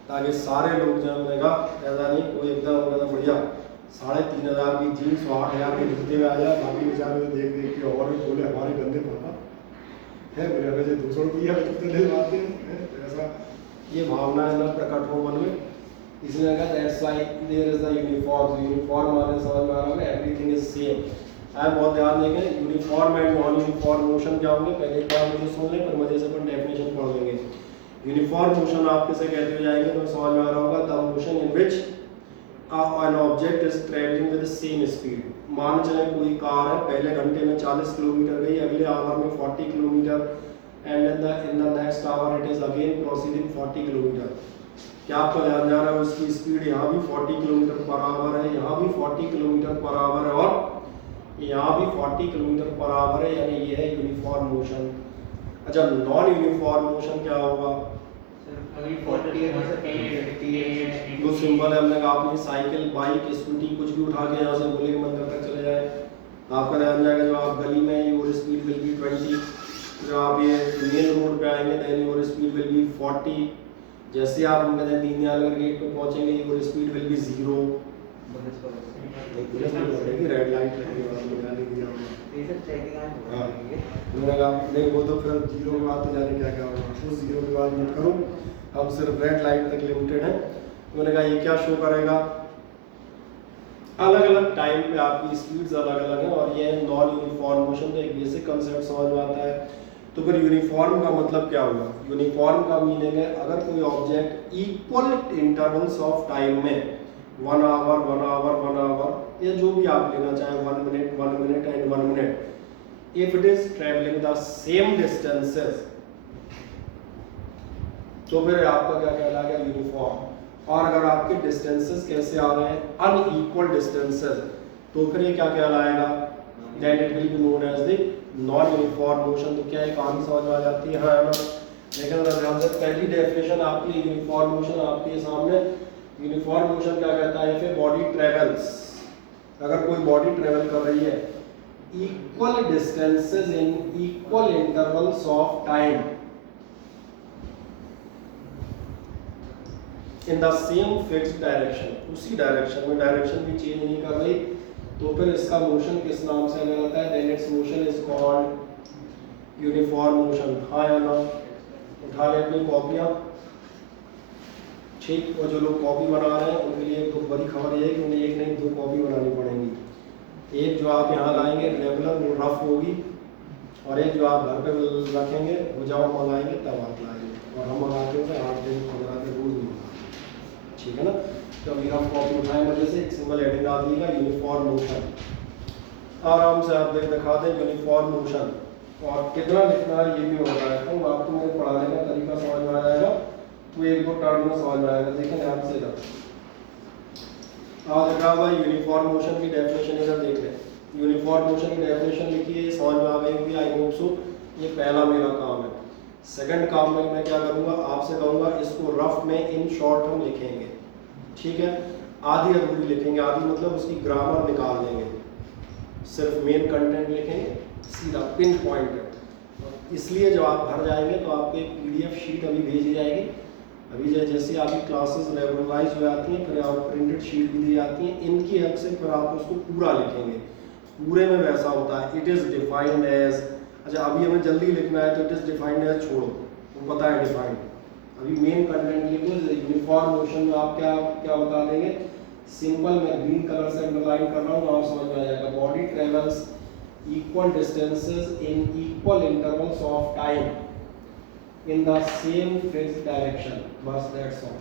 ताकि सारे लोग जो मैंने कहा ऐसा नहीं कोई एकदम बढ़िया 3500 की जीन्स 8000 के जूते में आ जाए, बाकी बेचारे देख देख के और भी बोले हमारे गंदे पापा है, मेरे वजह 200 रुपया जूते दिलवाते हैं, ऐसा ये भावना है ना प्रकट हो मन में। इसलिए कहा that's why there is the uniform. Uniform माने समझ में आ रहा है, एवरीथिंग इज सेम। आप बहुत ध्यान देंगे uniform and non uniform motion क्या होंगे, पहले एक बार मुझे सुन लें, पर मजे से अपन डेफिनेशन पढ़ लेंगे। यूनिफॉर्म मोशन आप कैसे कहते हो जाएंगे तो समझ में आ रहा होगा, the motion in which N object is travelling with the same speed. मान चले कोई कार है, पहले घंटे में 40 किलोमीटर गई, अगले आवर में 40 kilometre, and in the next hour it is again proceeding 40 kilometre. क्या आपका ध्यान जा रहा है उसकी स्पीड यहाँ भी 40 किलोमीटर पर आवर है, यहाँ भी 40 किलोमीटर पर आवर है और यहाँ भी 40 किलोमीटर पर आवर है, यानी ये है यूनिफॉर्म मोशन। अच्छा, नॉन यूनिफॉर्म मोशन क्या होगा? जो सिंपल है, हमने कहा अपनी साइकिल, बाइक, स्कूटी कुछ भी उठा के यहाँ से गोले के मंदिर तक चले जाए, आपका ध्यान जाएगा जो आप गली में योर स्पीड विल बी 20, जो आप ये मेन रोड पे आएंगे then your speed will be 40। जैसे आप हम कहते हैं दीनदयाल गेट पे पहुंचेंगे your speed will B 0। Red light नहीं, वो तो फिर 0 के बाद तो जाने क्या क्या होगा, उस 0 के बाद मत करो, हम सिर्फ रेड लाइट तक लिमिटेड है। मैंने कहा ये क्या शो करेगा, अलग अलग टाइम पे आपकी स्पीड्स अलग अलग हैं और ये नॉन यूनिफॉर्म मोशन। तो एक बेसिक कंसेप्ट समझ में आता है। तो फिर यूनिफॉर्म का मतलब क्या हुआ? यूनिफॉर्म का मीनिंग है अगर कोई object equal intervals of time में 1 आवर 1 आवर 1 आवर या जो भी आप लेना चाहें 1 minute and 1 minute, if it is traveling the same distances, तो फिर आपका क्या कहलाएगा? यूनिफॉर्म। और अगर आपके डिस्टेंसेस कैसे आ रहे हैं? अनइक्वल डिस्टेंसेस, तो फिर ये क्या कहलाएगा? Then it will be known as the non uniform motion. तो क्या ये कहानी समझ में आ जाती है? हाँ ना। लेकिन अगर ध्यान से पहली डेफिनेशन आपकी यूनिफॉर्म मोशन आपके सामने। यूनिफॉर्म मोशन क्या कहता है? इफ ए बॉडी ट्रेवल्स, अगर कोई बॉडी ट्रेवल कर रही है equal distances in equal intervals of time in the same fixed direction, उसी डायरेक्शन में, डायरेक्शन भी चेंज नहीं कर रही, तो फिर इसका मोशन किस नाम से जाना जाता है? Then its motion is called uniform motion. हाँ या ना? उठा ले अपनी कॉपियाँ, ठीक। और जो लोग कॉपी बना रहे हैं उनके लिए तो बड़ी खबर ये है कि उन्हें एक नहीं 2 कॉपी बनानी पड़ेंगी। एक जो आप यहाँ लाएंगे रेगुलर वो रफ होगी, और एक जो आप घर पे रखेंगे वो जब हम मंगाएंगे तब आप लाएंगे, और हम मंगाते हैं 8 दिन 15 दिन रोज मंगाते, ठीक है ना। तो अभी हम कॉपी उठाएं वजह से एक सिंगल हेडिंग आ दिएगा यूनिफॉर्म मोशन। आराम से आप देख दिखा दें यूनिफॉर्म मोशन, और कितना लिखना है ये भी बताया हूँ आपको। मेरे पढ़ाने का तरीका समझ में आ जाएगा तो 1-2 टर्म में समझ में आएगा। देखिए ध्यान से इधर आज लिखा हुआ यूनिफॉर्म मोशन की डेफिनेशन इधर देख लें। यूनिफॉर्म मोशन की डेफिनेशन लिखी है, समझ में आ गई होगी आई होप सो। ये पहला मेरा काम है। सेकंड काम में मैं क्या करूँगा, आपसे कहूँगा इसको रफ में इन शॉर्ट हम लिखेंगे, ठीक है। आधी अधूरी लिखेंगे, आधी मतलब उसकी ग्रामर निकाल देंगे, सिर्फ मेन कंटेंट लिखेंगे, सीधा पिन पॉइंट। इसलिए जब आप भर जाएंगे तो आपको एक PDF शीट अभी भेजी जाएगी। अभी जैसे आपकी क्लासेस रेगुलराइज हो जाती हैं फिर आप प्रिंटेड शीट भी दी जाती हैं, इनकी हेल्प से फिर आप उसको पूरा लिखेंगे। पूरे में वैसा होता है इट इज़ डिफाइंड एज, अच्छा अभी हमें जल्दी लिखना है तो इट इज़ डिफाइंड एज छोड़ो, वो पता है डिफाइंड, अभी मेन कंटेंट लिखो, यूनिफॉर्म मोशन में आप क्या क्या बता देंगे, सिंपल मैं ग्रीन कलर से अंडरलाइन कर रहा हूँ, आप समझ में आ जाएगा। Body travels equal distances in equal intervals of time in the same fixed direction, बस दैट्स ऑल।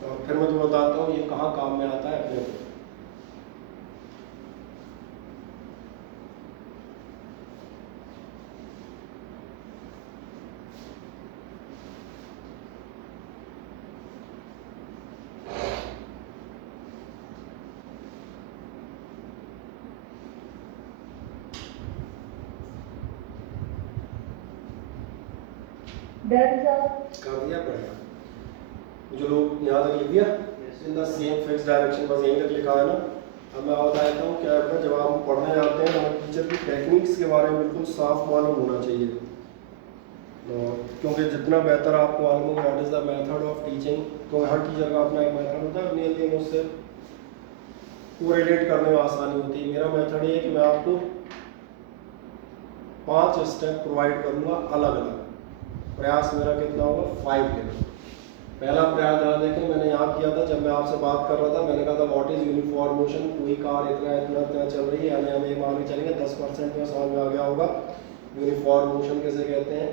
तो फिर मैं तुम्हें बताता हूँ ये कहाँ काम में आता है अपने को। Done sir. कर दिया पड़ेगा जो लोग यहाँ तक लिख दिया, in the same fix direction, बस यहीं तक लिखा है ना। अब मैं बता देता हूँ क्या है, जब हम पढ़ने जाते हैं हमें टीचर की टेक्निक्स के बारे में बिल्कुल साफ मालूम होना चाहिए। और क्योंकि जितना बेहतर आपको मालूम हो what is the method of teaching, तो हर टीचर का अपना एक मेथड होता है, अपनी लिए उससे कोरिलेट करने में आसानी होती है। मेरा मेथड ये है कि मैं आपको 5 स्टेप प्रोवाइड करूँगा अलग अलग। प्रयास मेरा कितना होगा, 5 लेवल। पहला प्रयास यहाँ देखें मैंने यहाँ किया था, जब मैं आपसे बात कर रहा था मैंने कहा था व्हाट इज यूनिफॉर्म मोशन, कोई कार इतना इतना इतना चल रही है, यानी हम ये मान के चलेंगे 10% में समझ में आ गया होगा यूनिफॉर्म मोशन किसे कहते हैं।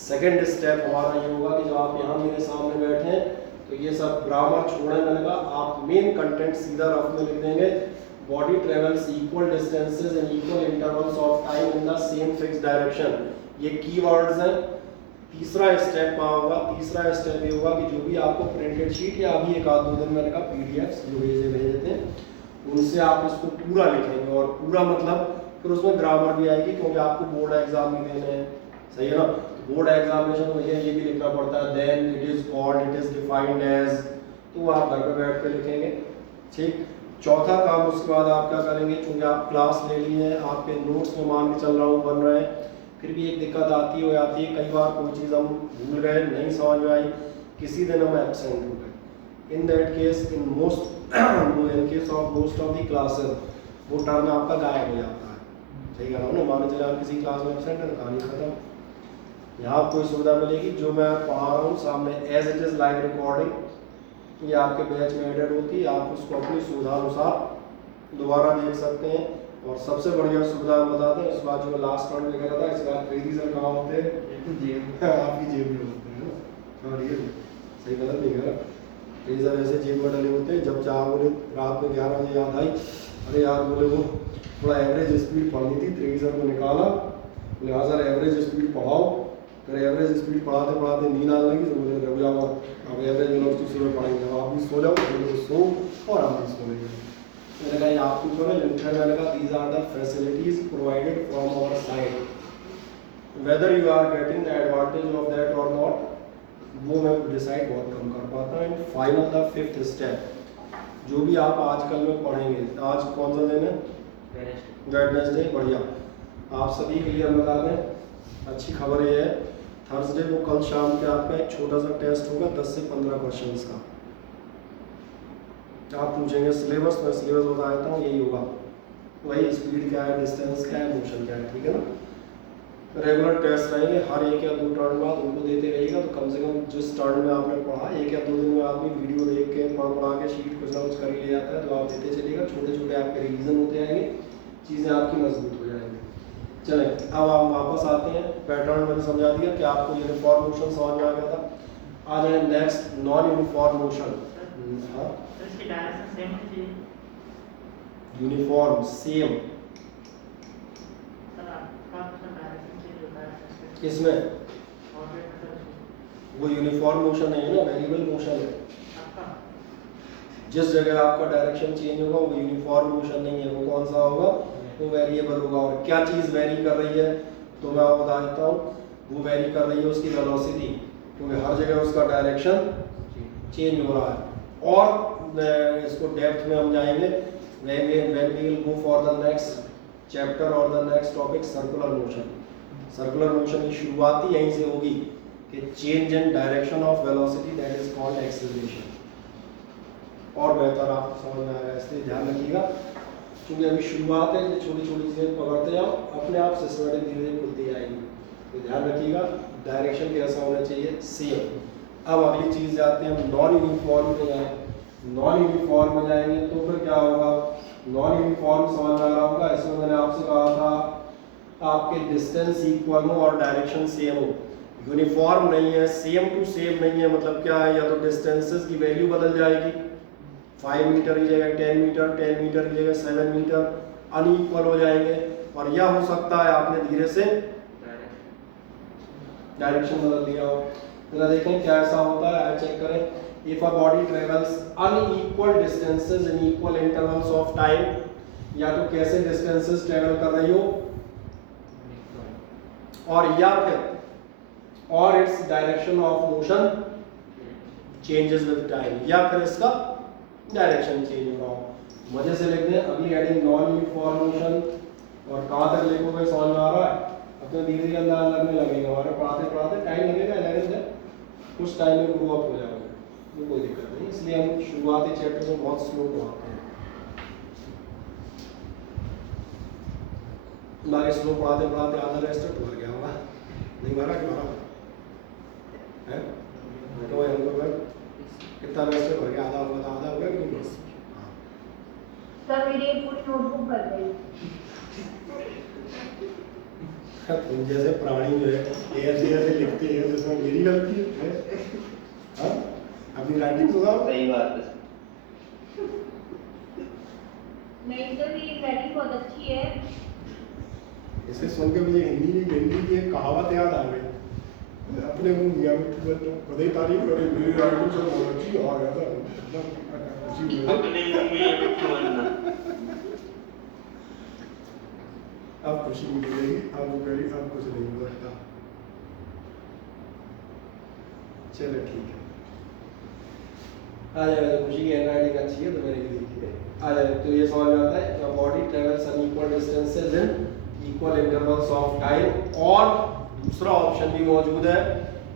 सेकंड स्टेप हमारा ये होगा कि जब आप यहाँ मेरे सामने बैठे हैं तो ये सब ग्रामर छोड़े, मैंने कहा आप मेन कंटेंट सीधा रफ में लिख देंगे। Body travels equal distances in equal intervals of time in the same fix direction, ये कीवर्ड्स हैं। तीसरा स्टेप क्या होगा, तीसरा स्टेप ये होगा कि जो भी आपको प्रिंटेड शीट या अभी एक आध दो दिन मैंने कहा पीडीएफ्स जो भेजे थे उनसे आप इसको पूरा लिखेंगे, और पूरा मतलब फिर उसमें ग्रामर भी आएगी, क्योंकि आपको बोर्ड एग्जाम भी देने हैं, सही है ना। बोर्ड एग्जामिनेशन में ये भी लिखना पड़ता है, then it is called, it is defined as, तो आप घर पे बैठ कर लिखेंगे, ठीक। चौथा काम उसके बाद आप क्या करेंगे, क्योंकि आप क्लास ले लिए हैं, आपके नोट्स में मान के चल रहा हूँ बन रहे हैं, फिर भी एक दिक्कत आती हो जाती है, कई बार कोई चीज़ हम भूल गए, नहीं समझ में आई, किसी दिन हम एब्सेंट हो गए। In that case in case of most of the classes वो टर्म आपका गायब हो जाता है, सही कह रहा हूँ ना। मान चले आप किसी क्लास में एब्सेंट है, कहानी खत्म। यहाँ आपको सुविधा मिलेगी जो मैं पढ़ा रहा हूँ सामने as it is live recording, ये आपके बैच में एडेड होती है, आप उसको अपनी सुविधा अनुसार दोबारा देख सकते हैं। और सबसे बढ़िया सुविधा हम बताते हैं, इस बार जो लास्ट टाइम में कह रहा था, इस बार प्रीति सर कहाँ होते हैं, आपकी जेब में होते हैं ना। और ये सही गलत नहीं कह रहा, प्रीति सर ऐसे जेब में डले होते हैं। जब चाह बोले रात में 11 बजे याद आई, अरे यार बोले वो थोड़ा एवरेज स्पीड पढ़नी थी, प्रीति सर को निकाला, बोले हाँ सर एवरेज स्पीड पढ़ाओ, फिर एवरेज स्पीड पढ़ाते पढ़ाते नींद आने लगी, तो बोले रुक जाओ अब एवरेज वेलोसिटी सुबह पढ़ेंगे, अब आप भी सो जाओ, तो सो और हम भी सो लेंगे। मैंने कहा ये आपको जो है लिमिटेड, मैंने कहा these are the facilities provided from our side, whether you are getting the advantage of that और नॉट, वो मैं डिसाइड बहुत कम कर पाता हूँ। And final the fifth step, जो भी आप आजकल में पढ़ेंगे, आज कौन सा दिन है, वेडनेसडे, बढ़िया, आप सभी के लिए बता दें अच्छी खबर ये है, थर्सडे को कल शाम के आपका एक छोटा सा टेस्ट होगा 10 से 15 क्वेश्चंस का। आप पूछेंगे सिलेबस, मैं सिलेबस बता देता हूँ, यही होगा, वही स्पीड क्या है, डिस्टेंस क्या है, मोशन क्या है, ठीक है ना। रेगुलर टेस्ट रहेंगे, हर 1 या 2 टर्न बाद उनको देते रहेगा, तो कम से कम जिस टर्न में आपने पढ़ा 1 या 2 दिन में आदमी वीडियो देख के पढ़ा के शीट कुछ ना कुछ कर ले जाता है, तो आप देते चलिएगा, छोटे छोटे आपके रिवीजन होते जाएंगे, चीज़ें आपकी मजबूत हो जाएंगी। चलें अब हम वापस आते हैं, पैटर्न मैंने समझा दिया कि आपको यूनिफॉर्म मोशन समझ में आ गया था। आ जाए नेक्स्ट नॉन यूनिफॉर्म मोशन। हाँ यूनिफॉर्म सेम किसमें, वो यूनिफॉर्म मोशन नहीं है ना, वेरिएबल मोशन है। जिस जगह आपका डायरेक्शन चेंज होगा वो यूनिफॉर्म मोशन नहीं है, वो कौन सा होगा, वो वेरिएबल होगा। और क्या चीज़ वेरी कर रही है, तो मैं आपको बता देता हूँ, वो वेरी कर रही है उसकी वेलोसिटी, क्योंकि हर जगह उसका डायरेक्शन चेंज हो रहा है। और इसको डेप्थ में हम जाएंगे when we will go for the next chapter or the next topic, circular motion. Circular motion की शुरुआत ही यहीं से होगी कि change in direction of velocity, that is called acceleration. और बेहतर आपको समझ में आएगा, इसलिए ध्यान रखिएगा, क्योंकि अभी शुरुआत है, छोटी छोटी चीज़ें पकड़ते जाओ, अपने आप सिस्टमेटिक धीरे धीरे खुलती आएगी, तो ध्यान रखिएगा। डायरेक्शन कैसा होना चाहिए, सेम। अब अगली चीज जाते हैं हम नॉन यूनिफॉर्म में जाएं। नॉन यूनिफॉर्म में जाएंगे तो फिर क्या होगा, नॉन यूनिफॉर्म समझ में आ रहा होगा। इसमें मैंने आपसे कहा था आपके डिस्टेंस इक्वल हो और डायरेक्शन सेम हो। यूनिफॉर्म नहीं है, सेम टू सेम नहीं है, मतलब क्या है, या तो डिस्टेंसेस की वैल्यू बदल जाएगी, 5 मीटर की जगह 10 मीटर, 10 मीटर की जगह 7 मीटर, अनइक्वल हो जाएंगे। और यह हो सकता है आपने धीरे से डायरेक्शन बदल दिया हो। जरा देखें क्या ऐसा होता है, चेक करें। If a body travels unequal distances in equal intervals of time, या तो कैसे डिस्टेंसेस ट्रेवल कर रही हो, और या फिर और its direction of motion changes with time, या फिर इसका डायरेक्शन चेंज हो रहा हो। मजे से लिख दें अगली हेडिंग नॉन यूनिफॉर्म मोशन। और कहाँ तक लिखोगे समझ में आ रहा है, अब तो धीरे धीरे अंदाज लगने लगेगा, हमारे पढ़ाते पढ़ाते टाइम लगेगा, 11 है कुछ टाइम में ग्रो अप हो जाओगे, तो कोई दिक्कत नहीं। इसलिए हम शुरुआती चैप्टर में बहुत स्लो पढ़ाते हैं, हमारे स्लो पढ़ाते पढ़ाते आधा रेस्ट तो भर गया होगा, नहीं भरा कि भरा है, तो हमको कितना रेस्ट भर गया, आधा होगा, आधा होगा कि नहीं बस। सर मेरी एक पूरी नोटबुक भर गई। तुम जैसे प्राणी जो है ऐसे ऐसे लिखते हैं जिसमें मेरी गलती है, हाँ? अपनी राइटिंग सुधारो। सही बात है। नहीं तो मेरी राइटिंग बहुत अच्छी है। इसे सुन के मुझे हिंदी की एक कहावत याद आ गई, अपने मुंह मियां खुद ही तारीफ करे, मेरी राइटिंग से बहुत अच्छी आ गया था, अपने मुंह में मिट्टू बनना। अब खुशी मिलेगी, अब मेरी अब कुछ नहीं हो सकता। चलो ठीक है, आ जाएगा, खुशी की हैंडराइटिंग अच्छी है तो मेरी भी देखिए आ जाएगा। तो ये समझ में आता है कि body travels unequal distances in equal intervals of time, और दूसरा ऑप्शन भी मौजूद है,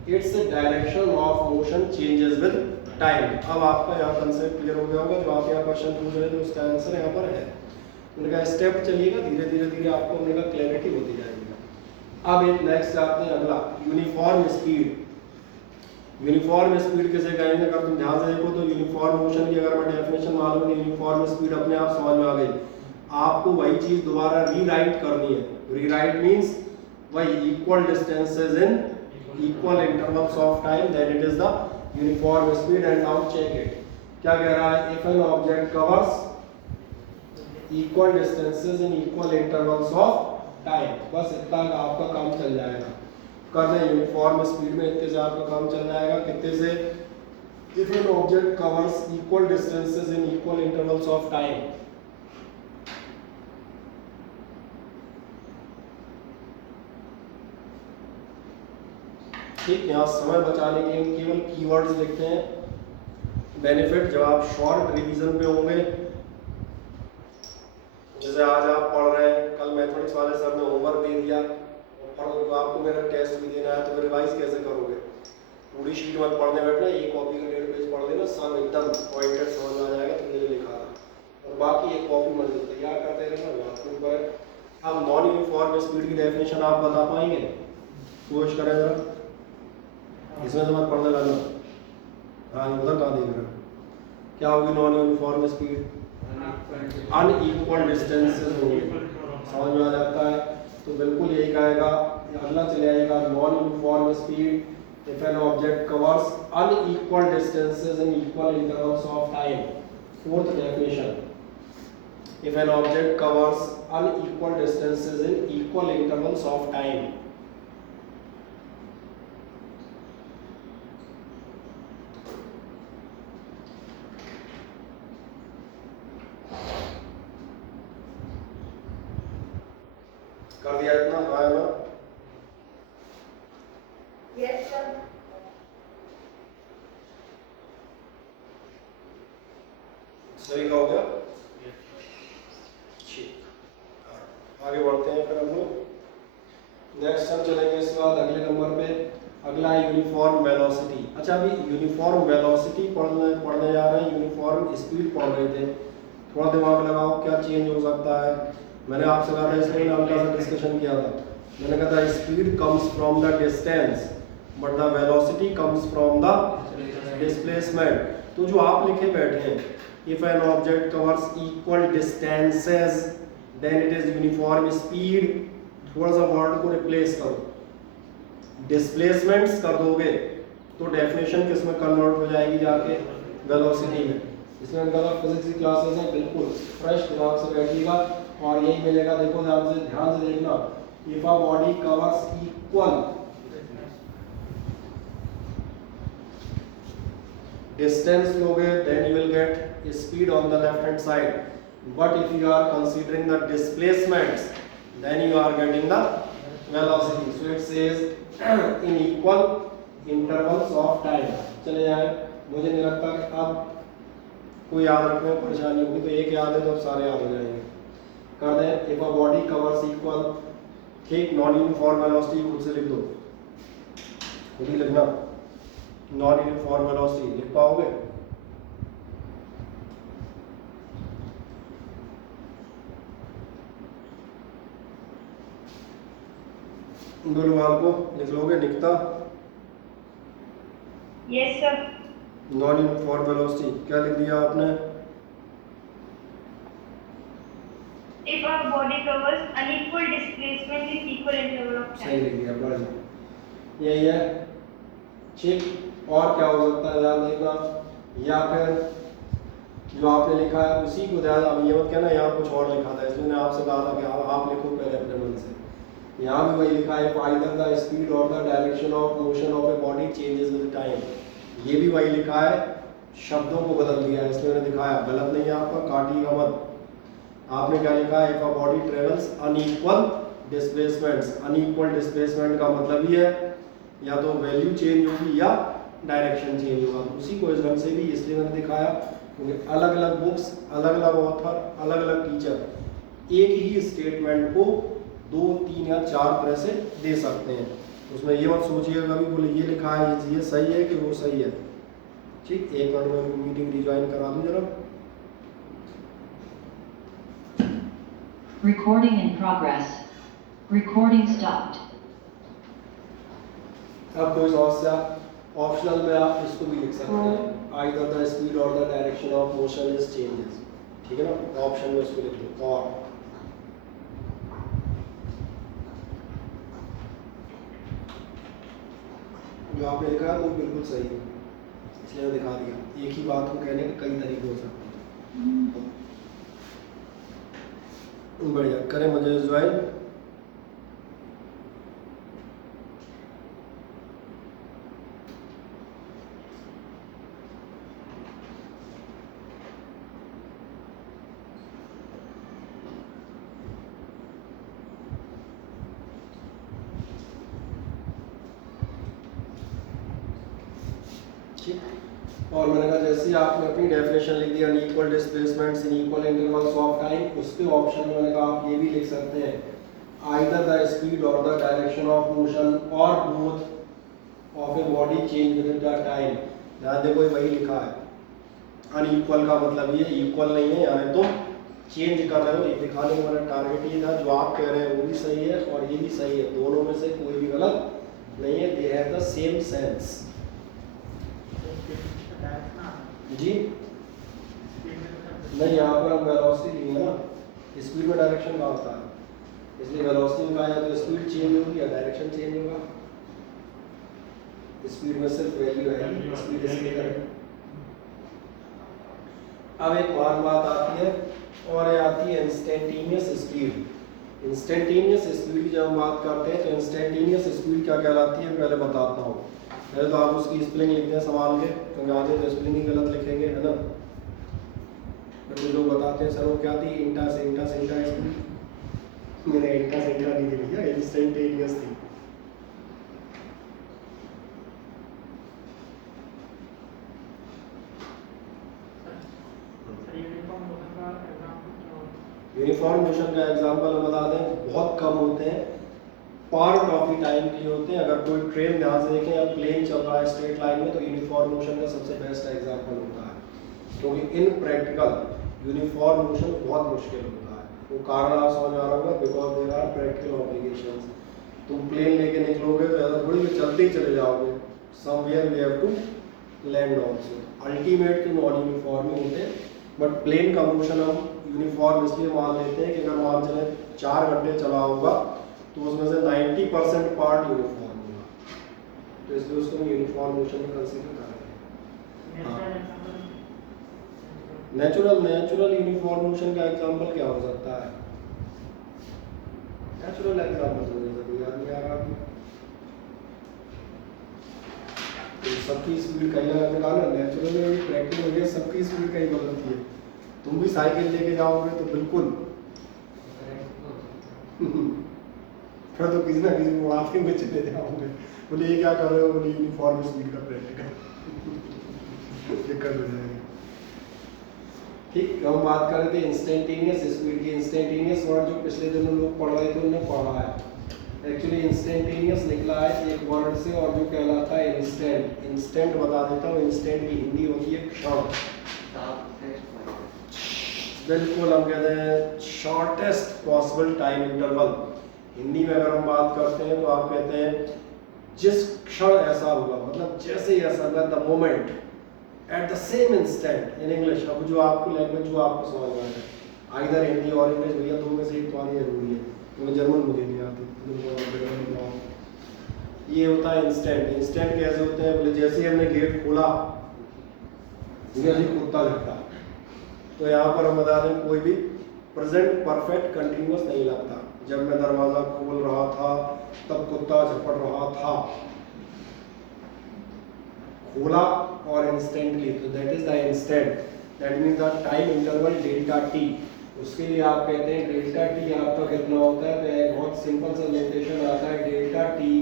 its direction of motion changes with time. अब आपका यहाँ कंसेप्ट क्लियर हो गया होगा, जो आप यहाँ क्वेश्चन पूछ रहे थे उसका आंसर यहाँ पर है। उनका स्टेप चलिएगा, धीरे धीरे धीरे आपको उनका क्लैरिटी होती जाएगी। अब एक नेक्स्ट आते हैं अगला, यूनिफॉर्म स्पीड। यूनिफॉर्म स्पीड किसे कहेंगे, अगर तुम ध्यान से देखो तो यूनिफॉर्म मोशन की अगर मैं डेफिनेशन मालूम है, यूनिफॉर्म स्पीड अपने आप समझ में आ गई। आपको वही चीज दोबारा रीराइट करनी है। रीराइट मींस वही equal distances in equal intervals of time, then it is the uniform speed. And now check it, क्या कह रहा है, if an object covers equal distances in equal intervals of time, बस इतना आपका काम चल जाएगा। कर दें यूनिफॉर्म स्पीड में, इतने से आपका काम चल जाएगा। कितने से, if an object covers equal distances in equal intervals of time, ठीक। यहाँ समय बचाने के लिए केवल कीवर्ड्स लिखते हैं। बेनिफिट, जब आप शॉर्ट रिवीजन पे होंगे, जैसे आज आप पढ़ रहे हैं, कल मैथमेटिक्स वाले सर ने होमवर्क दे दिया और तो आपको मेरा टेस्ट भी देना है, तो फिर रिवाइज कैसे करोगे? पूरी शीट मत पढ़ने बैठना, एक कॉपी का 1.5 पेज पढ़ लेना, सब एकदम पॉइंटेड समझ में आ जाएगा तुमने जो लिखा था, और बाकी एक कॉपी मत तैयार करते रहना, बात के ऊपर। अब नॉन यूनिफॉर्म स्पीड की डेफिनेशन आप बता पाएंगे? कोशिश करें जरा, इसमें से मत पढ़ने लगना। हाँ, उधर कहाँ देख रहे हो, क्या होगी non uniform speed? Unequal distances होंगे, समझ में आ जाता है। तो बिल्कुल यही कहेगा, अगला चले आएगा non uniform speed if an object covers unequal distances in equal intervals of time. Fourth definition, if an object covers unequal distances in equal intervals of time. कर दिया इतना? हाँ है ना? Yes sir. सही का हो गया? ठीक, आगे बढ़ते हैं फिर हम लोग। नेक्स्ट हम चलेंगे इसके बाद अगले नंबर पे, अगला है यूनिफॉर्म वेलोसिटी। अच्छा, अभी यूनिफॉर्म वेलोसिटी पढ़ने जा रहे हैं, यूनिफॉर्म स्पीड पढ़ रहे थे। थोड़ा दिमाग लगाओ, क्या चेंज हो सकता है। मैंने आपसे कहा था, इसमें हल्का सा डिस्कशन किया था, मैंने कहा था speed comes from the distance but the velocity comes from the displacement. तो जो आप लिखे बैठे हैं, if an object covers equal distances then it is uniform speed, थोड़ा सा वर्ड को रिप्लेस करो, डिस्प्लेसमेंट्स कर दोगे तो डेफिनेशन किस में कन्वर्ट हो जाएगी, जाके वेलोसिटी में। इसमें मैंने कहा फिजिक्स की क्लासेस हैं, बिल्कुल फ्रेश दिमाग से बैठिएगा और यही मिलेगा। देखो ध्यान से देखना, if a body covers equal distance लोगे then you will get speed on the left hand side, but if you are considering the displacements then you are getting the velocity. So it says in equal intervals of time. चले जाए, मुझे नहीं लगता कि अब कोई याद रखने में परेशानी होगी, तो एक याद है तो अब सारे याद हो जाएंगे। कर दें, if a body covers equal, ठीक, नॉन यूनिफॉर्म वेलोसिटी खुद से लिख दो, खुद ही लिखना, नॉन यूनिफॉर्म वेलोसिटी लिख पाओगे? गुलवाल को लिख लोगे? निकता yes sir. Non uniform velocity क्या लिख दिया आपने? If our body covers unequal displacement in equal interval of सही time. लिख दिया, बढ़िया, यही है, ठीक। और क्या हो सकता है ध्यान देखना, या फिर जो आपने लिखा है उसी को ध्यान, अब ये मत कहना यहाँ कुछ और लिखा था, इसलिए मैंने आपसे कहा था कि आप लिखो पहले अपने मन से। यहाँ भी वही लिखा है, either the speed or the direction of motion of a body changes with time, ये भी वही लिखा है, शब्दों को बदल दिया है, इसलिए मैंने दिखाया, गलत नहीं है आपका, काटिएगा मत। आपने क्या लिखा है, if a body travels unequal displacements, unequal displacement का मतलब ही है या तो वैल्यू चेंज होगी या डायरेक्शन चेंज होगा। उसी को इस ढंग से भी इसलिए मैंने दिखाया क्योंकि अलग अलग बुक्स, अलग अलग ऑथर, अलग अलग टीचर एक ही स्टेटमेंट को 2, 3 या 4 तरह से दे सकते हैं। उसमें ये मत सोचिएगा कभी बोले ये लिखा है ये सही है कि वो सही है, ठीक। एक मिनट में मीटिंग रिज्वाइन करा दूं जरा। Recording in progress. Recording stopped. अब कोई समस्या, ऑप्शनल में आप इसको भी लिख सकते हैं, either the speed or the direction of motion is changes, ठीक है ना, ऑप्शन में उसको लिख लो। और जो आपने लिखा है वो बिल्कुल सही है, इसलिए मैं दिखा दिया। एक ही बात को कहने के कई तरीके हो सकते हैं। बढ़िया, करें मुझे ज्वाइन। और मैंने कहा जैसे ही आपने अपनी डेफिनेशन लिख दी unequal displacements in equal intervals of time, उसके ऑप्शन में मैंने कहा आप ये भी लिख सकते हैं आइदर द स्पीड और द डायरेक्शन ऑफ मोशन और both of a body change with the time. ध्यान देखो ये वही लिखा है, अनइक्वल का मतलब ये इक्वल नहीं है, यानी तुम चेंज कर रहे हो। ये दिखाने का मेरा टारगेट ये था, जो आप कह रहे हैं वो भी सही है और ये भी सही है, दोनों में से कोई भी गलत नहीं है, they have the same sense. जी नहीं, यहाँ पर हम वेलोसिटी लिए ना, स्पीड में डायरेक्शन का होता है, इसलिए वेलोसिटी में कहा जाए तो स्पीड चेंज होगी या डायरेक्शन चेंज होगा। स्पीड में सिर्फ वैल्यू है, स्पीड इसलिए करें। अब एक और बात आती है और ये आती है इंस्टेंटेनियस स्पीड। इंस्टेंटेनियस स्पीड जब हम बात करते हैं तो इंस्टेंटेनियस स्पीड क्या कहलाती है पहले बताता हूँ। पहले तो आप उसकी स्पेलिंग लिखते हैं संभाल के, क्योंकि आधे तो स्पेलिंग ही गलत लिखेंगे, है ना। कुछ लोग बताते हैं सर वो क्या थी, इंटा सेंटा स्पीड। मैंने इंटा सेंटा नहीं लिखा, इंस्टेंटेनियस थी। यूनिफॉर्म मोशन का एग्जांपल हम बता दें, बहुत कम होते हैं, पार्ट ऑफ द टाइम के लिए होते हैं। अगर कोई ट्रेन ध्यान से देखें या प्लेन चल रहा है स्ट्रेट लाइन में तो यूनिफॉर्म मोशन का सबसे बेस्ट एग्जांपल होता है, क्योंकि इन प्रैक्टिकल यूनिफॉर्म मोशन बहुत मुश्किल होता है। वो कारण आप समझ आ रहा होगा, because there are practical obligations. तुम प्लेन लेके निकलोगे तो ऐसा थोड़ी कि चलते ही चले जाओगे, somewhere we have to land also. Ultimate तो नॉन यूनिफॉर्म ही होते हैं, बट प्लेन का मोशन हम यूनिफॉर्म इसलिए मान लेते हैं कि अगर मान चले 4 घंटे चला होगा तो उसमें से 90% पार्ट यूनिफॉर्म होगा, तो इसलिए उसको हम यूनिफॉर्म मोशन में कंसीडर कर रहे हैं। नेचुरल यूनिफॉर्म मोशन का एग्जांपल क्या हो सकता है? नेचुरल एग्जांपल तो जैसे कोई याद नहीं आ रहा आपको? तो सबकी स्पीड कहीं ना कहीं ना नेचुरल में प्रैक्टिकल में सबकी स्पीड कहीं बदलती है। तुम भी साइकिल लेके जाओगे तो बिल्कुल फिर तो किसी ना किसी मुआवजे में चले जाओगे, बोले ये क्या कर रहे हो, बोले यूनिफॉर्म स्पीड का प्रैक्टिकल ये कर जाएंगे। ठीक, हम बात कर रहे थे इंस्टेंटेनियस स्पीड की। इंस्टेंटेनियस वर्ड जो पिछले दिनों लोग पढ़ रहे थे उन्होंने पढ़ा है। एक्चुअली इंस्टेंटेनियस निकला है एक वर्ड से और जो कहलाता है इंस्टेंट। इंस्टेंट बता देता हूँ, इंस्टेंट की हिंदी होती है क्षण। बिल्कुल, हम कहते हैं shortest possible time interval. Hindi में अगर हम बात करते हैं तो आप कहते हैं जिस क्षण ऐसा हुआ, मतलब जैसे ही ऐसा हुआ, the moment, at the same instant in English. अब जो आपको लैंग्वेज जो आपको समझ में आए, आइदर हिंदी और इंग्लिश, भैया दो में से एक तो आनी जरूरी है, क्योंकि जर्मन मुझे नहीं आती। ये होता है इंस्टेंट। इंस्टेंट कैसे होते हैं, बोले जैसे ही हमने गेट खोला जैसे ही कुत्ता झपटा। तो यहाँ पर हम बता दें कोई भी प्रेजेंट परफेक्ट कंटिन्यूअस नहीं लगता। जब मैं दरवाजा खोल रहा था तब कुत्ता झपट रहा था, खोला और इंस्टेंटली, तो that is the instant. That means the time interval delta T. उसके लिए आप कहते हैं डेल्टा टी आपका कितना होता है, तो एक बहुत सिंपल सा नोटेशन आता है, delta T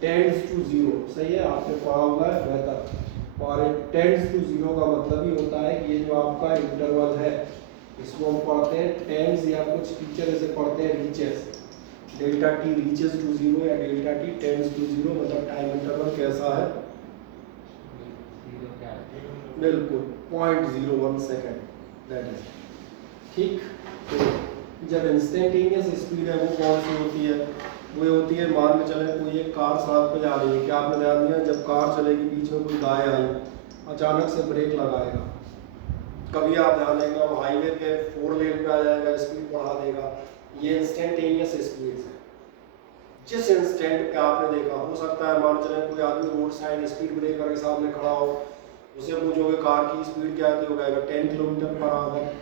tends to zero. सही है, आपने पढ़ा हुआ है बेहतर। और टेंड्स टू जीरो का मतलब ही होता है कि ये जो आपका इंटरवल है इसको हम पढ़ते हैं टेंड्स, या कुछ टीचर इसे पढ़ते हैं reaches. Delta T reaches to zero या delta T tends to zero, मतलब टाइम इंटरवल कैसा है, बिल्कुल 0.01 सेकेंड, दैट इज ठीक। तो जब इंस्टेंटेनियस स्पीड है वो कौन सी होती है, वो होती है, मान के चले कोई एक कार सड़क पे जा रही है, क्या आपने ध्यान दिया, जब कार चलेगी बीच में कोई गाय आई अचानक से ब्रेक लगाएगा, कभी आप ध्यान देंगे वो हाईवे पे 4 लेन पे आ जाएगा, स्पीड बढ़ा देगा, ये इंस्टेंटेनियस स्पीड है। जिस इंस्टेंट पे आपने देखा, हो सकता है मान चले कोई आदमी रोड साइड स्पीड ब्रेकर के सामने खड़ा हो, उसे पूछोगे कार की स्पीड क्या थी, वो कहेगा 10 किलोमीटर पर आवर।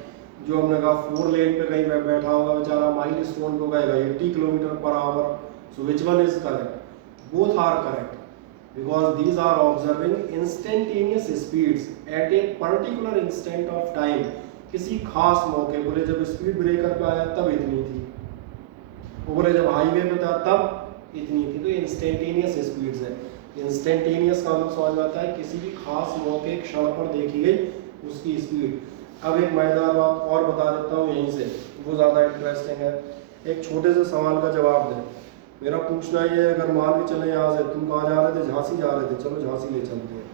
जो हमने कहा 4 लेन पे कहीं बैठा होगा बेचारा माइल स्टोन को कहेगा 80 kilometre per hour. So which one is correct? Both are correct because these are observing instantaneous speeds at a particular instant of time। किसी खास मौके, बोले जब स्पीड ब्रेकर पे आया तब इतनी थी, बोले जब हाईवे पे था तब इतनी थी। तो इंस्टेंटेनियस स्पीड्स है। इंस्टेंटेनियस का मतलब समझ में आता है किसी भी खास मौके क्षण पर देखी गई उसकी स्पीड। अब एक मजेदार बात और बता देता हूँ यहीं से, वो ज़्यादा इंटरेस्टिंग है। एक छोटे से सवाल का जवाब दें। मेरा पूछना ये है, अगर मान के चले यहाँ से तुम कहाँ जा रहे थे, झांसी जा रहे थे, चलो झांसी ले चलते हैं।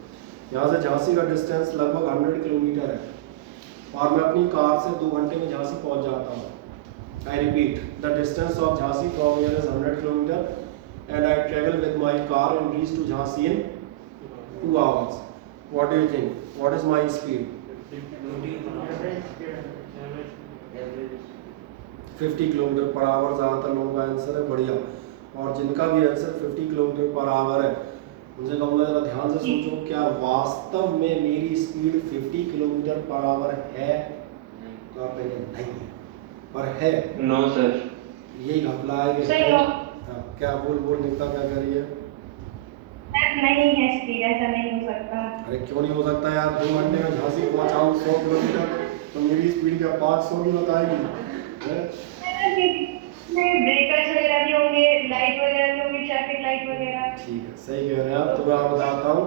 यहाँ से झांसी का डिस्टेंस लगभग 100 किलोमीटर है और मैं अपनी कार से 2 घंटे में झांसी पहुँच जाता हूँ। I repeat, the distance of Jhansi from here is 100 kilometre and I travel with my car and reach to Jhansi in 2 hours. What do you think, what is my speed? 50 kilometre per hour ज़्यादातर लोगों का answer है, बढ़िया। और जिनका भी answer 50 kilometre per our है उनसे कहूँगा जरा ध्यान से सोचो, क्या वास्तव में मेरी स्पीड 50 किलोमीटर पर आवर है? तो आप कहेंगे नहीं है, पर है। No sir. यही घपला है कि सही हो। क्या बोल निकता क्या कर रही है? नहीं है स्पीड, ऐसा नहीं हो सकता। अरे क्यों नहीं हो सकता यार, 2 घंटे में झांसी पहुँचाऊँ 100 किलोमीटर, तो मेरी स्पीड क्या 500 की बताएगी? ब्रेकर्स वगैरह भी होंगे, लाइट वगैरह भी होंगी, ट्रैफिक लाइट वगैरह। ठीक है, सही कह रहे हैं आप। तो मैं आपको बताता हूँ,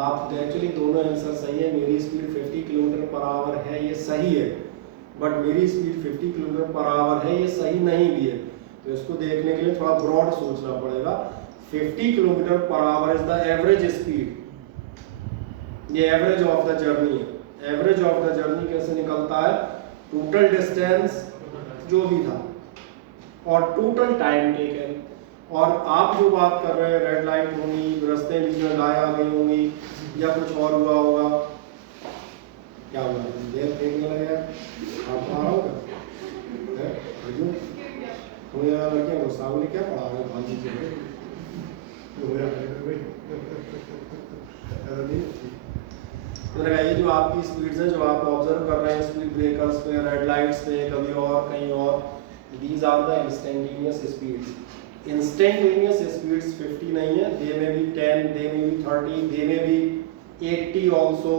आप एक्चुअली दोनों आंसर सही है। मेरी स्पीड 50 किलोमीटर पर आवर है, ये सही है, बट मेरी स्पीड 50 किलोमीटर पर आवर है, ये सही नहीं भी है। तो इसको देखने के लिए थोड़ा ब्रॉड सोचना पड़ेगा। 50 kilometre per our is the average speed, ये एवरेज ऑफ द जर्नी है। एवरेज ऑफ द जर्नी कैसे निकलता है? टोटल डिस्टेंस जो भी था और टोटल टाइम टेकन, और आप जो बात कर रहे हैं रेड लाइट होगी, रास्ते बीच में गाय आ गई होंगी या कुछ और हुआ होगा, क्या हुआ देर फेंकने लगे आप आ रहा हो अर्जुन तुम्हें यार लड़कियां गुस्सा ने क्या पढ़ा रहे हो चीजें ये जो आपकी स्पीड्स हैं जो आप ऑब्जर्व कर रहे हैं स्पीड ब्रेकर्स पे, रेड लाइट्स पे, कभी और कहीं और, these are the instantaneous speeds. Instantaneous speeds 50 नहीं है, they may be 10, they may be 30, they may be 80 also,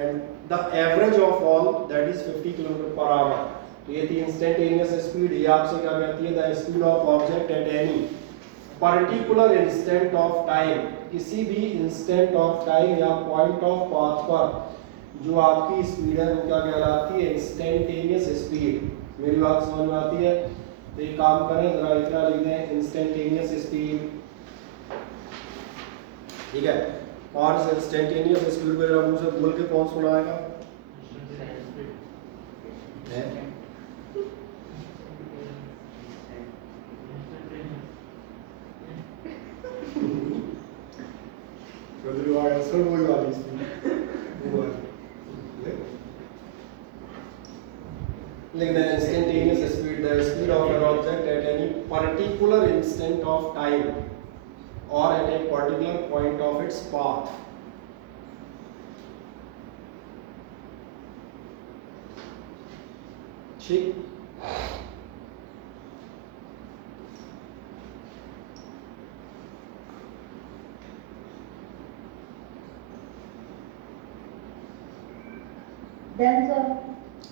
and the average of all that is 50 km/h. तो ये थी instantaneous speed. ये आपसे क्या कहती है? The speed of object at any particular instant of time. किसी भी instant of time या point of path पर जो आपकी स्पीड है वो क्या कहलाती है? Instantaneous speed. मेरी बात समझ में आती है? तो ये काम करें जरा इतना लिख दें इंस्टेंटेनियस स्पीड, ठीक है। और इस इंस्टेंटेनियस स्पीड को जरा मुझे बोल के कौन सुनाएगा? लिख दें instantaneous speed, the speed of an object at any particular instant of time और at a particular point of its path. ठीक,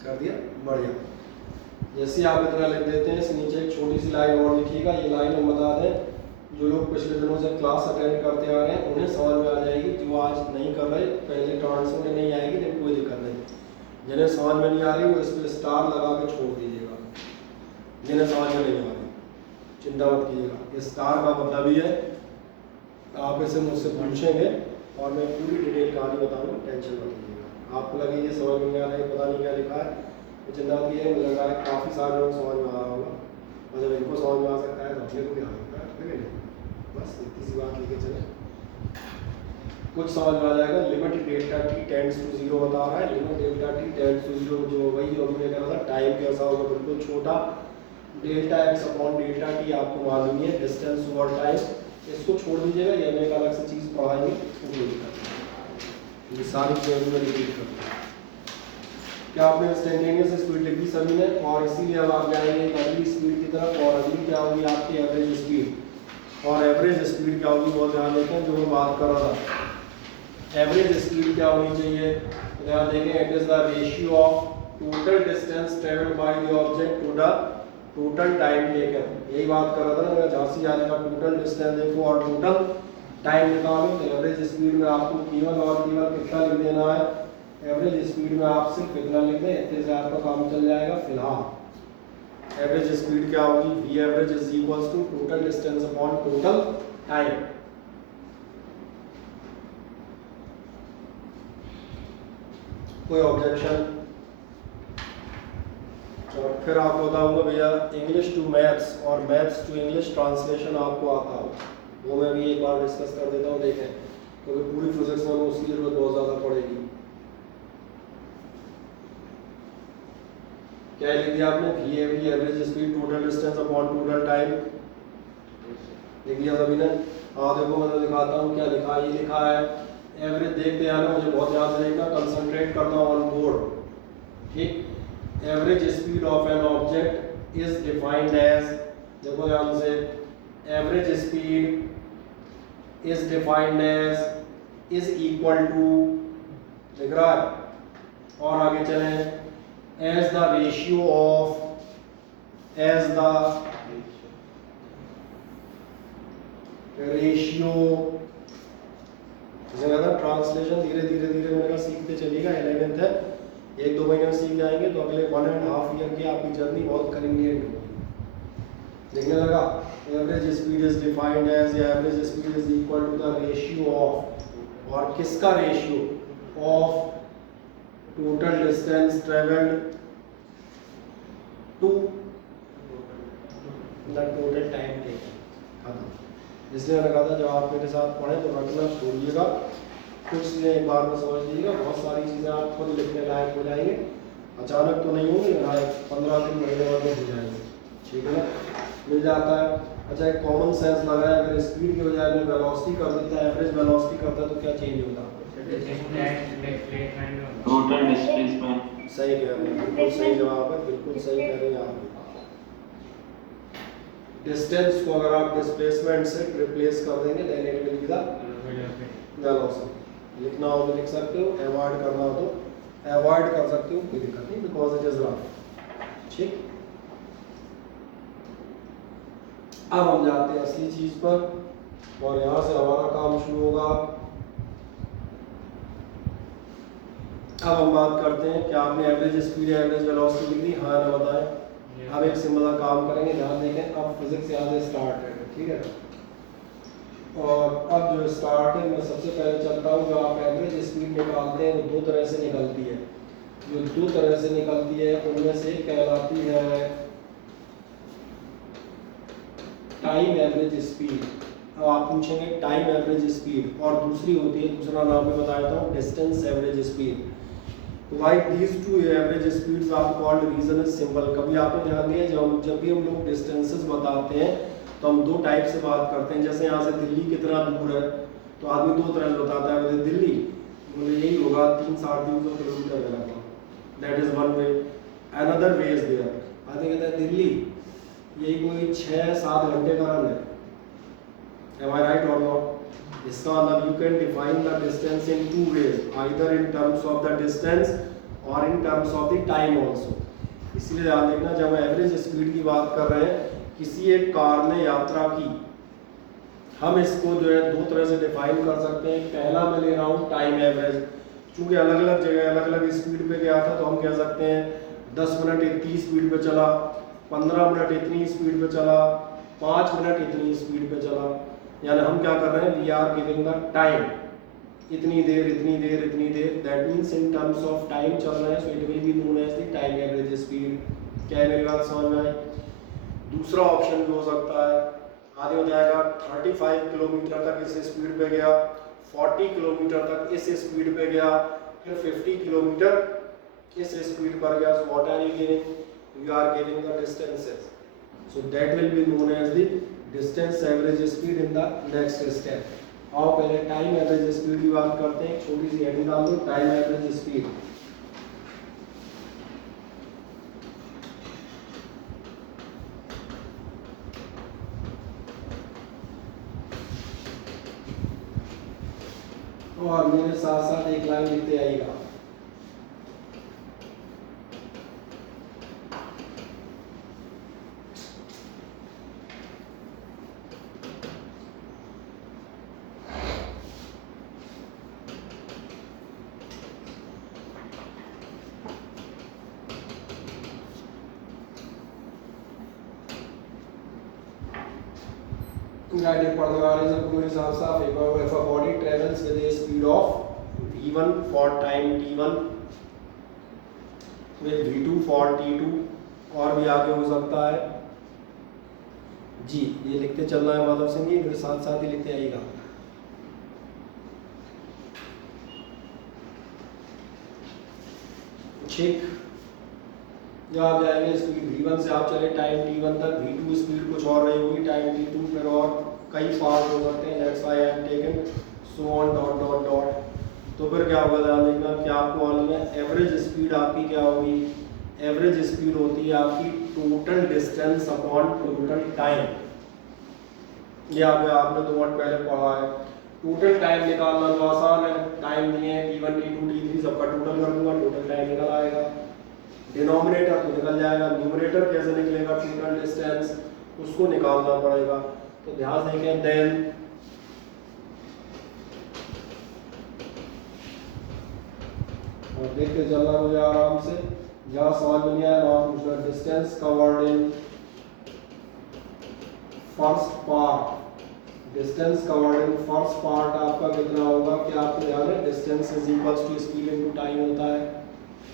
कर दिया, बढ़िया. जैसे आप इतना लिख देते हैं, इस नीचे एक छोटी सी लाइन और लिखिएगा. ये लाइन हम बता दें, जो लोग पिछले दिनों से क्लास अटेंड करते आ रहे हैं उन्हें समझ में आ जाएगी. जो आज नहीं कर रहे, पहले टर्न से उन्हें नहीं आएगी, लेकिन कोई दिक्कत नहीं. जिन्हें समझ में नहीं आ रही वो इस पर स्टार लगा के छोड़ दीजिएगा. जिन्हें समझ में नहीं आ रही चिंता मत कीजिएगा. स्टार का मतलब ही है आप इसे मुझसे पूछेंगे और मैं पूरी डिटेल कहानी बताऊंगा, टेंशन मत लीजिएगा. आपको लगे ये समझ में नहीं आ रहा है, पता नहीं क्या लिखा है, तो चिंता मत कीजिए. मुझे लग रहा है काफ़ी सारे लोग समझ में आ रहा होगा, और जब इनको समझ में आ सकता है तो अपने को भी आ सकता है. बस इतनी सी बात लेके चले, कुछ समझ में आ जाएगा. Limit delta T tends to 0 बता रहा है. Limit delta T tends to 0 जो वही जो हमने कहा था, टाइम कैसा होगा, बिल्कुल छोटा. Delta x upon delta T आपको मालूम है, डिस्टेंस ओवर टाइम. इसको छोड़ दीजिएगा, ये हमें एक अलग से चीज़ पढ़ाएंगे. ये सारी चीज़ें में रिपीट करते हैं. क्या आपने इंस्टेंटेनियस स्पीड लिख दी सभी ने? और इसीलिए अब आप जाएंगे अगली स्पीड की तरफ. और अगली क्या होगी आपकी? Average speed. और एवरेज स्पीड क्या होगी बहुत ध्यान देते हैं, जो मैं बात कर रहा था. एवरेज स्पीड क्या होनी चाहिए? ध्यान देंगे, it is the ratio of total distance travelled by the object to the total time taken. यही बात कर रहा था ना, झांसी जाने का टोटल डिस्टेंस देखो और टोटल टाइम निकालो. तो एवरेज स्पीड में आपको केवल और केवल कितना लिख देना है? एवरेज स्पीड में आप सिर्फ कितना लिख दें, इतने से आपका काम चल जाएगा. फिलहाल एवरेज स्पीड क्या होगी? v average is equals to total distance upon total time. कोई ऑब्जेक्शन? और फिर आपको बताऊंगा भैया, इंग्लिश टू मैथ्स और मैथ्स टू इंग्लिश ट्रांसलेशन आपको आता हो, वो मैं भी एक बार डिस्कस कर देता हूँ. देखें, क्योंकि तो पूरी फिजिक्स में उसकी जरूरत बहुत ज़्यादा पड़ेगी. क्या लिख दिया आपने? V average speed total distance upon total time. लिख दिया सभी ने? हाँ देखो मैं तो दिखाता हूँ क्या लिखा है. ये लिखा है एवरेज. देखते आना, मुझे बहुत ध्यान से देखना, कंसंट्रेट करना ऑन बोर्ड. ठीक. Average speed of an object is defined as, देखो ध्यान से, average speed is defined as is equal to, लिख रहा है, और आगे चलें, as the ratio of, as the ratio, जैसे कहता है ट्रांसलेशन धीरे धीरे मैंने कहा सीखते चलिएगा. 11th है, 1-2 महीने में सीख जाएंगे तो अगले 1.5 ईयर की आपकी जर्नी बहुत कन्वीनियंट होगी. देखने लगा, average speed is defined as, average speed is equal to the ratio of, और किसका रेशियो? Of total distance travelled to the total time taken. खत्म। इसलिए मैंने कहा था जब आप मेरे साथ पढ़ें तो रटना छोड़िएगा, कुछ चीज़ें एक बार में समझ लीजिएगा, बहुत सारी चीज़ें आप खुद लिखने लायक हो जाएंगे। अचानक तो नहीं होंगे, हाँ 15 दिन महीने बाद हो जाएंगे, ठीक है ना, मिल जाता है। अच्छा एक कॉमन सेंस लगा है, अगर स्पीड के बजाय में वेलोसिटी कर देता है, एवरेज वेलोसिटी करता है तो क्या चेंज होगा? Total displacement. सही कह रहे हैं, बिल्कुल सही जवाब है, बिल्कुल सही कह रहे हैं आप। डिस्टेंस को अगर आप डिस्प्लेसमेंट से रिप्लेस कर देंगे then it will be the velocity. लिखना हो तो लिख सकते हो, अवॉइड करना हो तो अवॉइड कर सकते हो, कोई दिक्कत नहीं, बिकॉज इट इज रफ। ठीक, अब हम जाते हैं असली चीज पर और यहाँ से हमारा काम शुरू होगा। अब हम बात करते हैं कि आपने एवरेज स्पीड या एवरेज वेलोसिटी लिख दी, हाँ ना बताएं। अब एक सिंपल सा काम करेंगे, ध्यान देखें, अब फिजिक्स यहाँ से स्टार्ट है, ठीक है। और अब जो स्टार्ट है, मैं सबसे पहले चलता हूँ, जो आप एवरेज स्पीड निकालते हैं वो दो तरह से निकलती है। जो दो तरह से निकलती है उनमें से कहलाती है टाइम एवरेज स्पीड। अब आप पूछेंगे टाइम एवरेज स्पीड, और दूसरी होती है, दूसरा नाम मैं बता देता हूँ, distance average speed. Why these two average speeds are called? Reason is simple। कभी आपने ध्यान दिया जब भी हम लोग डिस्टेंसेस बताते हैं तो हम दो टाइप से बात करते हैं। जैसे यहाँ से दिल्ली कितना दूर है तो आदमी दो तरह से बताता है, वैसे दिल्ली बोले यही होगा 300-350 किलोमीटर है लगभग, that is one way. Another way is there, आदमी कहता है दिल्ली यही कोई 6-7 घंटे का रन है। Am I right or not? इसका मतलब you can define the distance in two ways, either in terms of the distance और in terms of the time also. इसलिए ध्यान देखना, जब हम एवरेज स्पीड की बात कर रहे हैं, किसी एक कार ने यात्रा की, हम इसको जो है दो तरह से डिफाइन कर सकते हैं। पहला मैं ले रहा हूँ टाइम एवरेज, चूंकि अलग अलग जगह अलग अलग स्पीड पे गया था तो हम कह सकते हैं 10 मिनट इतनी स्पीड पे चला, 15 मिनट इतनी स्पीड पे चला, 5 मिनट इतनी स्पीड पे चला। यानी हम क्या कर रहे हैं, we are giving the time, इतनी देर इतनी देर इतनी देर, that means in terms of time चल रहे हैं, so it will be known as the time average speed. क्या है, मेरी बात समझ में आई? दूसरा ऑप्शन भी हो सकता है, आगे हो जाएगा 35 किलोमीटर तक इस स्पीड पे गया, 40 किलोमीटर तक इस स्पीड पे गया, फिर 50 किलोमीटर इस स्पीड पर गया। So what are you giving? You are giving the distances, so that will be known as the distance average speed in the next step. आओ पहले टाइम एवरेज स्पीड की बात करते हैं, छोटी सी हेडिंग डाल दो, टाइम एवरेज स्पीड। और मेरे साथ साथ एक लाइन लिखते आइएगा। Guided parallelism को मेरे साथ साथ एक बार, if a body travels with a speed of v1 for time t1 with v2 for t2, और भी आगे हो सकता है जी, ये लिखते चलना है माधव सिंह जी, मेरे साथ साथ ही लिखते आइएगा। ठीक, जब आप जाएंगे स्पीड v1 से आप चले टाइम t1 तक, v2 स्पीड कुछ और रही होगी, टाइम t2 फिर और कई पार्ट हो सकते हैं, that's why I am taken so on dot dot dot. तो फिर क्या होगा, ध्यान देखना कि आपको मालूम है एवरेज स्पीड आपकी क्या होगी। एवरेज स्पीड होती है आपकी total distance upon total time. ये आपने 2 मिनट पहले पढ़ा है। टोटल टाइम निकालना तो आसान है, टाइम दिए हैं t1 t2 t3 सबका टोटल कर दूंगा, टोटल टाइम निकल आएगा। डिनोमिनेटर तो निकल जाएगा, न्यूमरेटर कैसे निकलेगा, टोटल डिस्टेंस, उसको निकालना पड़ेगा। तो ध्यान देखें, देन और देखते चलना मुझे आराम से, जहाँ समझ में नहीं आया वहाँ पूछना। Distance covered in first part, distance covered in first part आपका कितना होगा, क्या आपको ध्यान है? Distance is equals to speed into time होता है,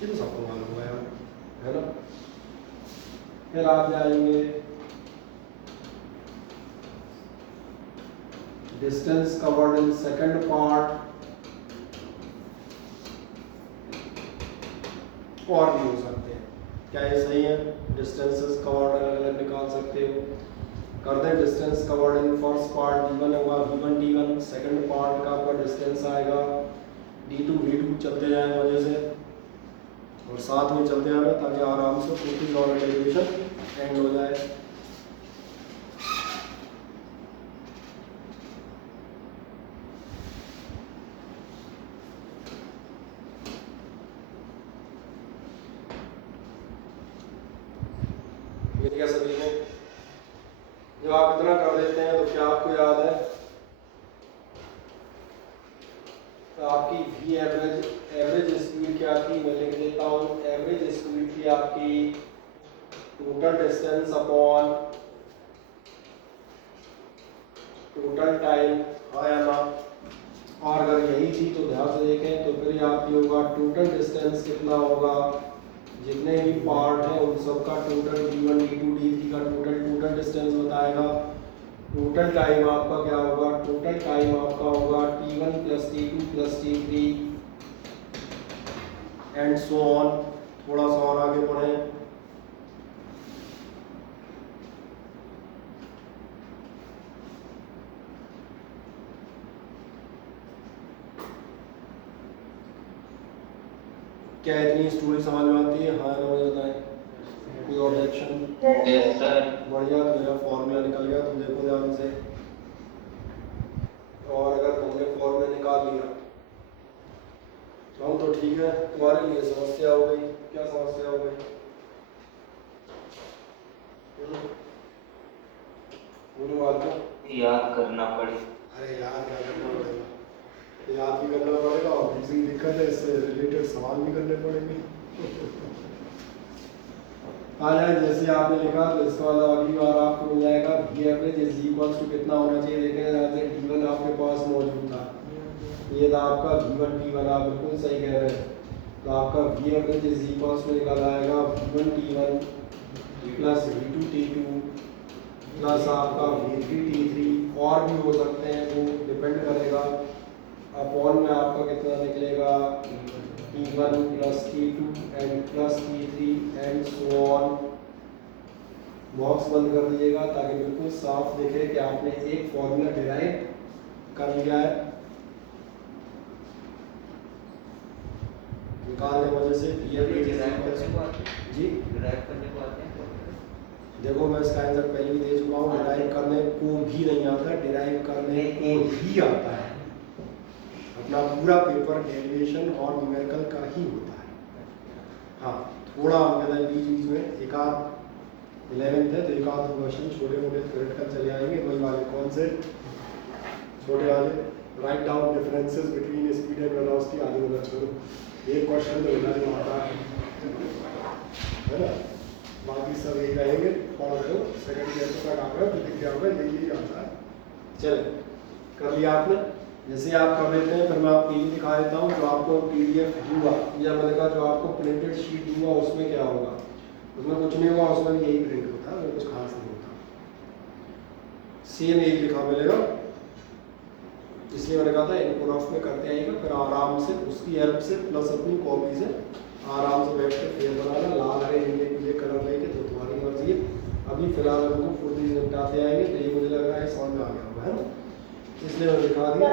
ये तो सबको मालूम है यार, है ना। फिर आप जाएंगे distance covered in second part, और भी हो सकते हैं। क्या ये सही है? डिस्टेंसेस कवर्ड अलग अलग निकाल सकते हो। कर दें distance covered in first part d1 होगा v1 d1, सेकंड पार्ट का आपका डिस्टेंस आएगा d2 v2, चलते जाएं वजह से और साथ में चलते आना ताकि आराम से पूरी नॉर्मल डेरिवेशन एंड हो जाए। मिल गया सभी को? जब आप इतना कर देते हैं तो क्या आपको याद है तो आपकी v एवरेज स्पीड क्या थी? मैं लिख देता हूँ, एवरेज स्पीड थी आपकी total distance upon total time, हाँ या ना? और अगर यही थी तो ध्यान से देखें तो फिर आपकी होगा टोटल डिस्टेंस कितना होगा, जितने भी पार्ट हैं उन सब का टोटल d1 d2 d3 का टोटल डिस्टेंस बताएगा। टोटल टाइम आपका क्या होगा? टोटल टाइम आपका होगा t1 plus t2 plus t3 and so on. थोड़ा सा और आगे बढ़ें, क्या इतनी स्टोरी समझ में आती है? हाँ ना, मुझे बताएं। कोई ऑब्जेक्शन? Yes sir. बढ़िया, मेरा फॉर्मूला निकल गया, तुम देखो ध्यान से। और अगर तुमने फॉर्मूला निकाल लिया तो हम ठीक है, तुम्हारे लिए समस्या हो गई। क्या समस्या हो गई? बोलो बात को। याद करना पड़े। अरे याद क्या करना पड़ेगा? याद भी करना पड़ेगा और दूसरी दिक्कत है इससे रिलेटेड सवाल भी करने पड़ेंगे। आ जाए जैसे आपने लिखा तो इसके बाद अगली बार आपको मिल जाएगा v average is equals to कितना होना चाहिए? देखें यहाँ से d1 आपके पास मौजूद था, ये था आपका v1 t1, आप बिल्कुल सही कह रहे हैं। तो आपका v एवरेज इज इक्वल्स में निकल आएगा v1 t1 plus v2 t2 plus आपका v3 t3, और भी हो सकते हैं, वो डिपेंड करेगा। अपॉन में आपका कितना निकलेगा? t1 plus t2 and plus t3 and so on. Box बंद कर दीजिएगा ताकि बिल्कुल साफ दिखे कि आपने एक फॉर्मूला डिराइव कर लिया है। निकालने वजह से जी देखो, मैं इसका आंसर पहले भी दे चुका हूँ। डिराइव करने को भी नहीं आता, डिराइव करने को ही आता है। अपना पूरा पेपर डेरिवेशन और न्यूमेरिकल का ही होता है। हाँ, थोड़ा हम कहते हैं बीच में एक आध 11th है तो एक आध क्वेश्चन छोटे मोटे थ्योरेटिकल चले आएंगे। वही वाले कौन से छोटे वाले? Write down differences between speed and velocity, आगे वाला छोड़ो। एक क्वेश्चन तो होना नहीं आता है ना, बाकी सब यही रहेंगे। पढ़ लो, सेकंड ईयर तक आपका दिख गया होगा, यही आता है। चले, कर लिया आपने? जैसे आप कर लेते हैं फिर मैं आपको ये दिखा देता हूँ जो आपको PDF दूंगा, या मैंने कहा जो आपको प्रिंटेड शीट दूंगा उसमें क्या होगा। उसमें कुछ नहीं होगा, उसमें भी यही प्रिंट होता है, कुछ खास नहीं होता, सेम यही लिखा मिलेगा। इसलिए मैंने कहा था इनको रफ में करते आइएगा, फिर आराम से उसकी हेल्प से प्लस अपनी कॉपी से आराम से बैठ के फेयर बनाना। लाल हरे नीले पीले कलर लेके तो तुम्हारी मर्जी है। अभी फिलहाल हम उनको फुर्ती से निपटाते आएंगे, तो ये मुझे लग रहा है समझ में आ गया होगा, है ना? इसलिए मैं दिखा दिया।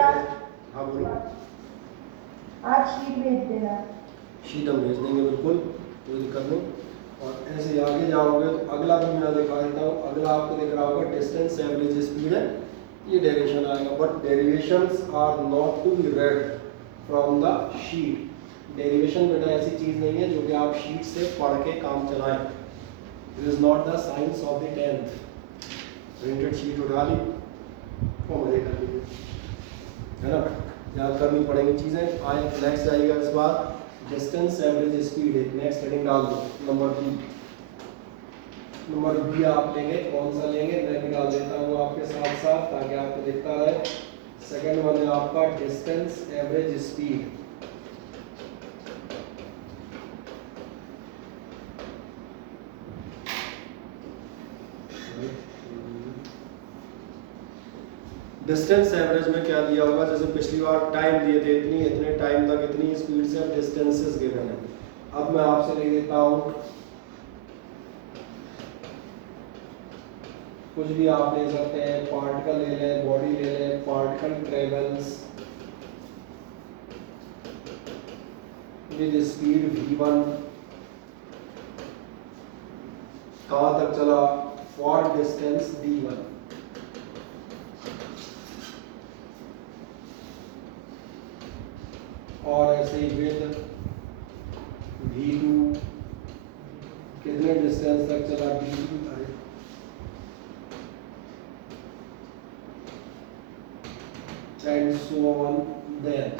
हाँ बोलो। आज शीट भेज देना। शीट हम भेज देंगे, बिल्कुल कोई दिक्कत नहीं। और ऐसे आगे जाओगे तो अगला भी मैं दिखा देता हूँ। अगला आपको दिख रहा होगा डिस्टेंस एवरेज स्पीड है, ये डेरिवेशन आएगा। But derivations are not to be read from the sheet. Derivation बेटा ऐसी चीज़ नहीं है जो कि आप शीट से पढ़ के काम चलाएं। It is not the science of the 10th। Printed sheet उठा ली और मजे कर लीजिए, है ना? याद करनी पड़ेंगी चीज़ें। आए नेक्स्ट आएगा इस बार डिस्टेंस एवरेज स्पीड है। नेक्स्ट हेडिंग डाल दो, नंबर बी। नंबर बी आप लेंगे, कौन सा लेंगे मैं भी डाल देता हूँ आपके साथ साथ ताकि आपको दिखता रहे। सेकंड वन है आपका distance average speed. Distance average में क्या दिया होगा, जैसे पिछली बार टाइम दिए थे इतनी, इतने टाइम तक इतनी स्पीड से, अब डिस्टेंसेस गिवन है। अब मैं आपसे लिख देता हूँ, कुछ भी आप ले सकते हैं, पार्टिकल ले लें, बॉडी ले लें, particle travels with speed v1, कहाँ तक चला, फॉर डिस्टेंस d1। और ऐसे ही विद v2 कितने डिस्टेंस तक चला, d2 and so on there।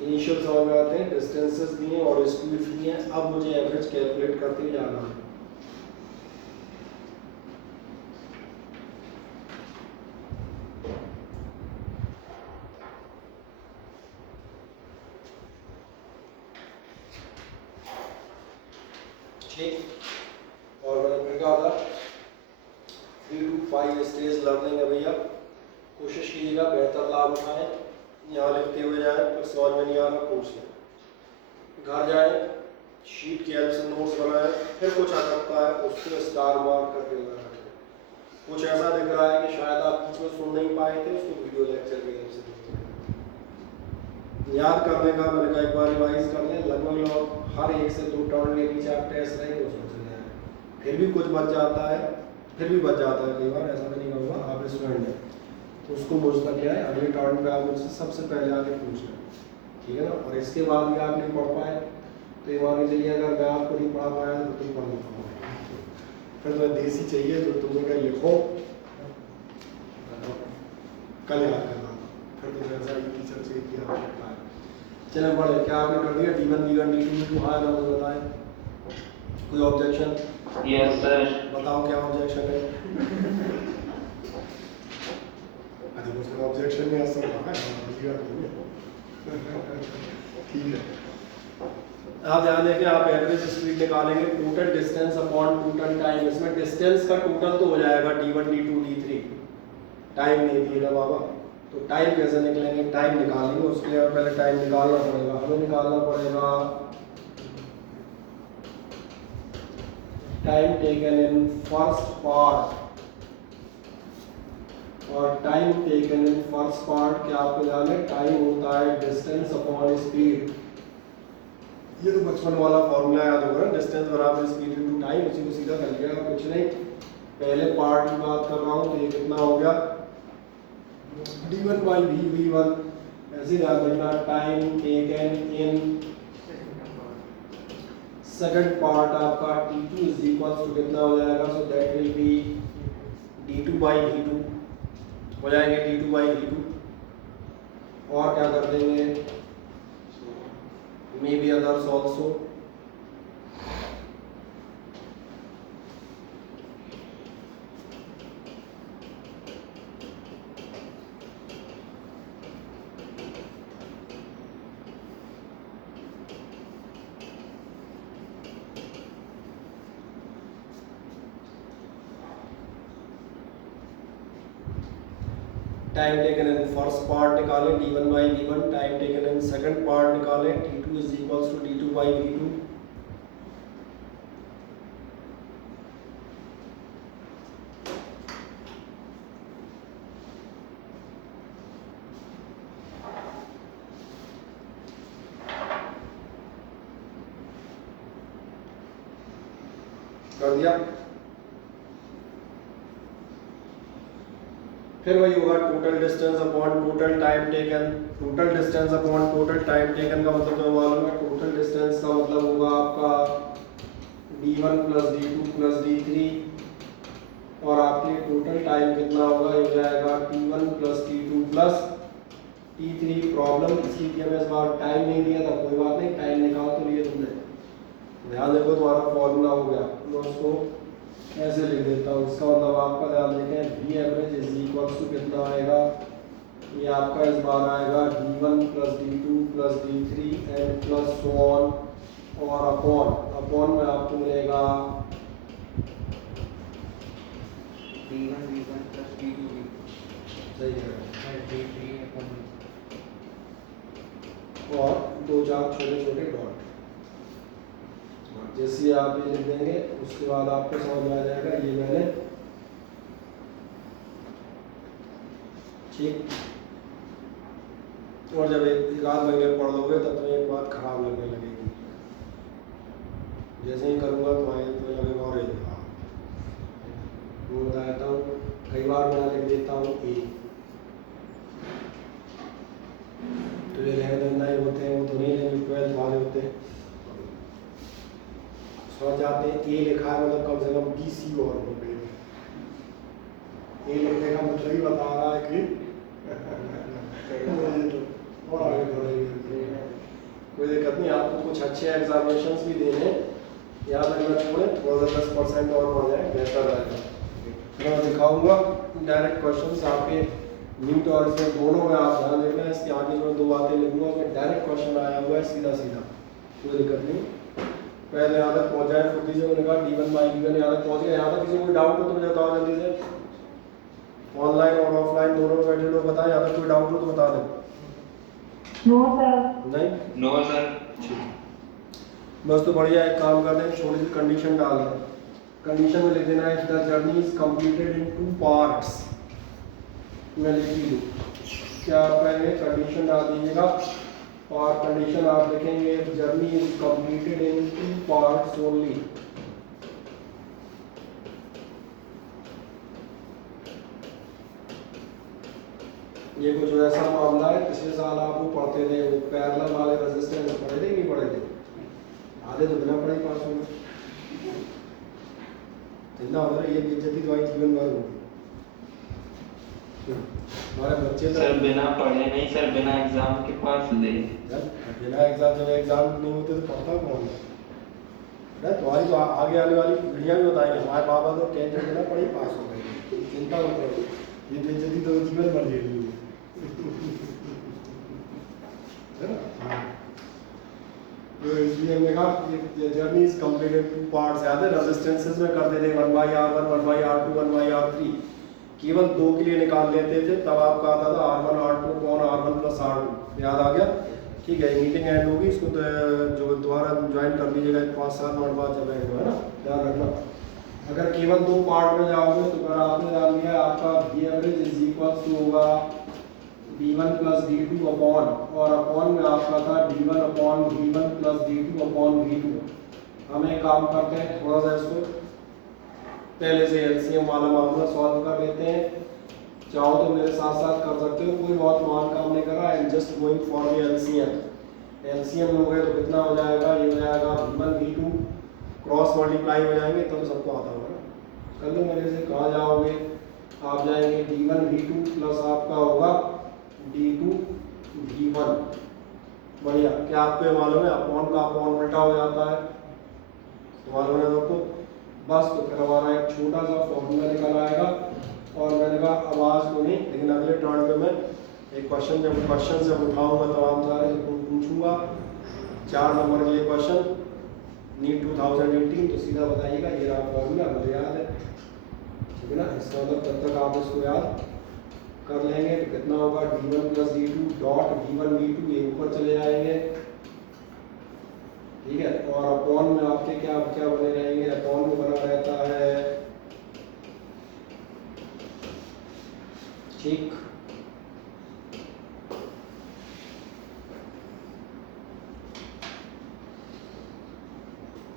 Initial समझ में आते हैं, डिस्टेंसेस दिए और स्पीड दिए हैं। अब मुझे एवरेज कैलकुलेट करते जाना है। ठीक, और मैंने फिर कहा था 3 to 5 स्टेज लर्निंग है भैया, कोशिश कीजिएगा बेहतर लाभ उठाएं। यहाँ लिखते हुए जाए, फिर समझ में नहीं आ रहा पूछ लें, घर जाए, शीट की हेल्प से नोट्स बनाए, फिर कुछ आ सकता है उसको स्टार मार्क करके लगाना है। कुछ ऐसा दिख रहा है कि शायद आप बीच में सुन नहीं पाए थे, उसको वीडियो लेक्चर की हेल्प से याद करने का मैंने कहा एक बार रिवाइज कर लें। लगभग हर 1 से 2 टर्न के बीच आप टेस्ट रहेंगे, उसमें चले जाए। फिर भी कुछ बच जाता है, फिर भी बच जाता है कई बार, ऐसा भी नहीं होगा। आप स्टूडेंट हैं, उसको मुझ तक ले आए, अगले टर्न पे आप मुझसे सबसे पहले आके पूछ लें, ठीक है ना। और इसके बाद भी आप नहीं पढ़ पाए तो ये मान लीजिए अगर मैं आपको नहीं पढ़ा पाया तो तुम पढ़ नहीं पाओगे। फिर तुम्हें देसी चाहिए जो तुम्हें कहीं लिखो, कल याद करना, फिर तुम्हें ऐसा ही टीचर चाहिए कि आवश्यकता है। चलें पढ़े, क्या आपने कर दिया, D1 D1 D2 D2 हाँ ना, मुझे बताएं। कोई ऑब्जेक्शन? Yes sir. बताओ क्या ऑब्जेक्शन है। अरे उसमें ऑब्जेक्शन में असर रहा है, ठीक है। आप ध्यान दें कि आप एवरेज स्पीड निकालेंगे total distance upon total time. इसमें डिस्टेंस का टोटल तो हो जाएगा D1 D2 D3, टाइम नहीं दिए ना बाबा, तो टाइम कैसे निकलेंगे, टाइम निकालेंगे। उसके लिए पहले टाइम निकालना पड़ेगा, हमें निकालना पड़ेगा time taken in first part. और time taken in first part क्या आपको ध्यान है, टाइम होता है डिस्टेंस अपॉन स्पीड। ये तो बचपन वाला फॉर्मूला याद होगा ना, डिस्टेंस बराबर स्पीड इनटू टाइम, उसी को सीधा कर लिया, कुछ नहीं। पहले पार्ट की बात कर रहा हूँ तो ये कितना हो गया, D1 by V1। ऐसे याद रखना, time taken in second part आपका T2 इज इक्वल्स टू कितना हो जाएगा, सो that will B D2 by V2 हो जाएंगे, D2 by V2। और क्या कर देंगे, may be others also. Time taken in first part निकालें D1 by V1, time taken in second part निकालें T2 is equals to D2 by V2। कर दिया। फिर वही होगा total distance upon total time taken. Total distance upon total time taken का मतलब तो मालूम है, टोटल डिस्टेंस का मतलब होगा आपका D1 plus D2 plus D3, और आपके टोटल टाइम कितना होगा, ये हो जाएगा T1 plus T2 plus T3। Problem इसकी थी, हमें इस बार टाइम नहीं दिया था, कोई बात नहीं, टाइम निकाल तो लिए तुमने। ध्यान देखो तुम्हारा फॉर्मूला हो गया, मैं उसको ऐसे लिख देता हूँ। इसका मतलब आपका ध्यान देखें, V average is equals to कितना आएगा, ये आपका इस बार आएगा D1 plus D2 plus D3 and plus so on, और अपॉन में आपको मिलेगा D1 V1 plus D2 V2 सही है। D3 अपन और दो चार छोटे छोटे डॉट, जैसे ही आप ये लिख देंगे उसके बाद आपको समझ में आ जाएगा ये मैंने ठीक। और जब एक आध महीने पढ़ लोगे तब तो एक बात खराब लगने लगेगी, जैसे ही करूँगा तो आए तो लगेगा और एक वो बताता हूँ, कई बार मैं लिख देता हूँ ए, तो ये लेन ही होते हैं, वो तो नहीं लेकिन 12th वाले होते हैं, समझ जाते हैं। ए लिखा है मतलब कम से कम BC और हो गए, ए लिखने का मतलब ही बता रहा है कि और आगे बढ़ेंगे, कोई दिक्कत नहीं। आपको कुछ अच्छे एग्जामिनेशंस भी देने, याद रखना छोड़े, थोड़ा सा 10% और बढ़ जाए बेहतर रहेगा। मैं दिखाऊंगा डायरेक्ट क्वेश्चंस आपके नीट और इसमें दोनों में, आप ध्यान देना। इसके आगे जो मैं दो बातें लिखूंगा उसमें डायरेक्ट क्वेश्चन आया हुआ है सीधा सीधा, कोई दिक्कत नहीं। पहले यहाँ तक पहुँच जाए खुद से, मैंने कहा D1 बाई D1 यहाँ तक पहुँच गया। यहाँ तक किसी को कोई डाउट हो तो मुझे बताओ जल्दी से, ऑनलाइन और ऑफलाइन दोनों में बैठे लोग बताएं, यहाँ तक कोई डाउट हो तो बता दें। No sir. नहीं नो सर। बस तो बढ़िया, एक काम कर दें, छोटी सी कंडीशन डाल दें। कंडीशन में लिख देना है the journey is completed in 2 parts. मैं लिख ही दूँ, क्या आप कहेंगे, कंडीशन डाल दीजिएगा और कंडीशन आप लिखेंगे journey is completed in 2 parts only. ये कुछ वैसा मामला है, पिछले साल आप वो पढ़ते थे, वो पैरेलल वाले रेजिस्टेंस पढ़े थे नहीं पढ़े थे, आधे तो बिना पढ़े पास हो गए। चिंता हो रहा है, ये बेइज्जती तो आई जीवन भर होगी। हमारे बच्चे तो सर बिना पढ़े नहीं सर, बिना एग्जाम के पास ले। बिना एग्जाम, जब एग्जाम नहीं होते तो पढ़ता कौन है? तुम्हारी तो आगे आने वाली पीढ़ियाँ भी बताएंगे हमारे बाबा तो 10th बिना पढ़े पास हो गए, चिंता मत करो, ये बेइज्जती तो जीवन भर झेलनी है। तो इसलिए हमने कहा जर्नी इज कंप्लीटेड 2 पार्ट्स। याद है रेजिस्टेंसेस में करते थे 1/R1 1/R2 1/R3, केवल 2 के लिए निकाल लेते थे, तब आपका आता था R1 R2 कौन R1 + R2। याद आ गया? ठीक है, मीटिंग एंड होगी, इसको तो जो दोबारा ज्वाइन कर लीजिएगा 5-7 मिनट बाद जब एंड है ना, ध्यान रखना। अगर केवल 2 पार्ट में जाओगे तो अगर आपने डाल दिया आपका V average is equal to होगा D1 + D2 अपॉन, और अपॉन में आपका था D1 upon V1 + D2 upon V2। हम एक काम करते हैं, थोड़ा सा इसको पहले से एलसीएम वाला मामला सॉल्व कर देते हैं। चाहो तो मेरे साथ साथ कर सकते हो, कोई बहुत महान काम नहीं कर रहा, I am just going for the LCM. LCM लोगे तो कितना हो जाएगा, ये हो जाएगा V1 V2 क्रॉस मल्टीप्लाई हो जाएंगे, तब सबको आता होगा ना। कर लो मेरे से, कहाँ जाओगे आप, जाएंगे D1 V2 प्लस आपका होगा D2 V1। बढ़िया, क्या आपको ये मालूम है अपॉन का अपॉन उल्टा हो जाता है, तो मालूम है आपको? बस तो फिर हमारा एक छोटा सा फॉर्मूला निकल आएगा। और मैंने कहा आवाज़ को नहीं, लेकिन अगले टर्न पे मैं एक क्वेश्चन जब उठाऊंगा तमाम सारे पूछूंगा। 4 नंबर के लिए क्वेश्चन नीट 2018, तो सीधा बताइएगा, ये रहा फॉर्मूला, मुझे याद है, ठीक है ना। इसका मतलब तब तक आप इसको याद कर लेंगे तो कितना होगा D1 + D2 dot V1 V2, ये ऊपर चले जाएंगे, ठीक है। और अपॉन में आपके क्या क्या बने रहेंगे, अपॉन में बना रहता है, ठीक।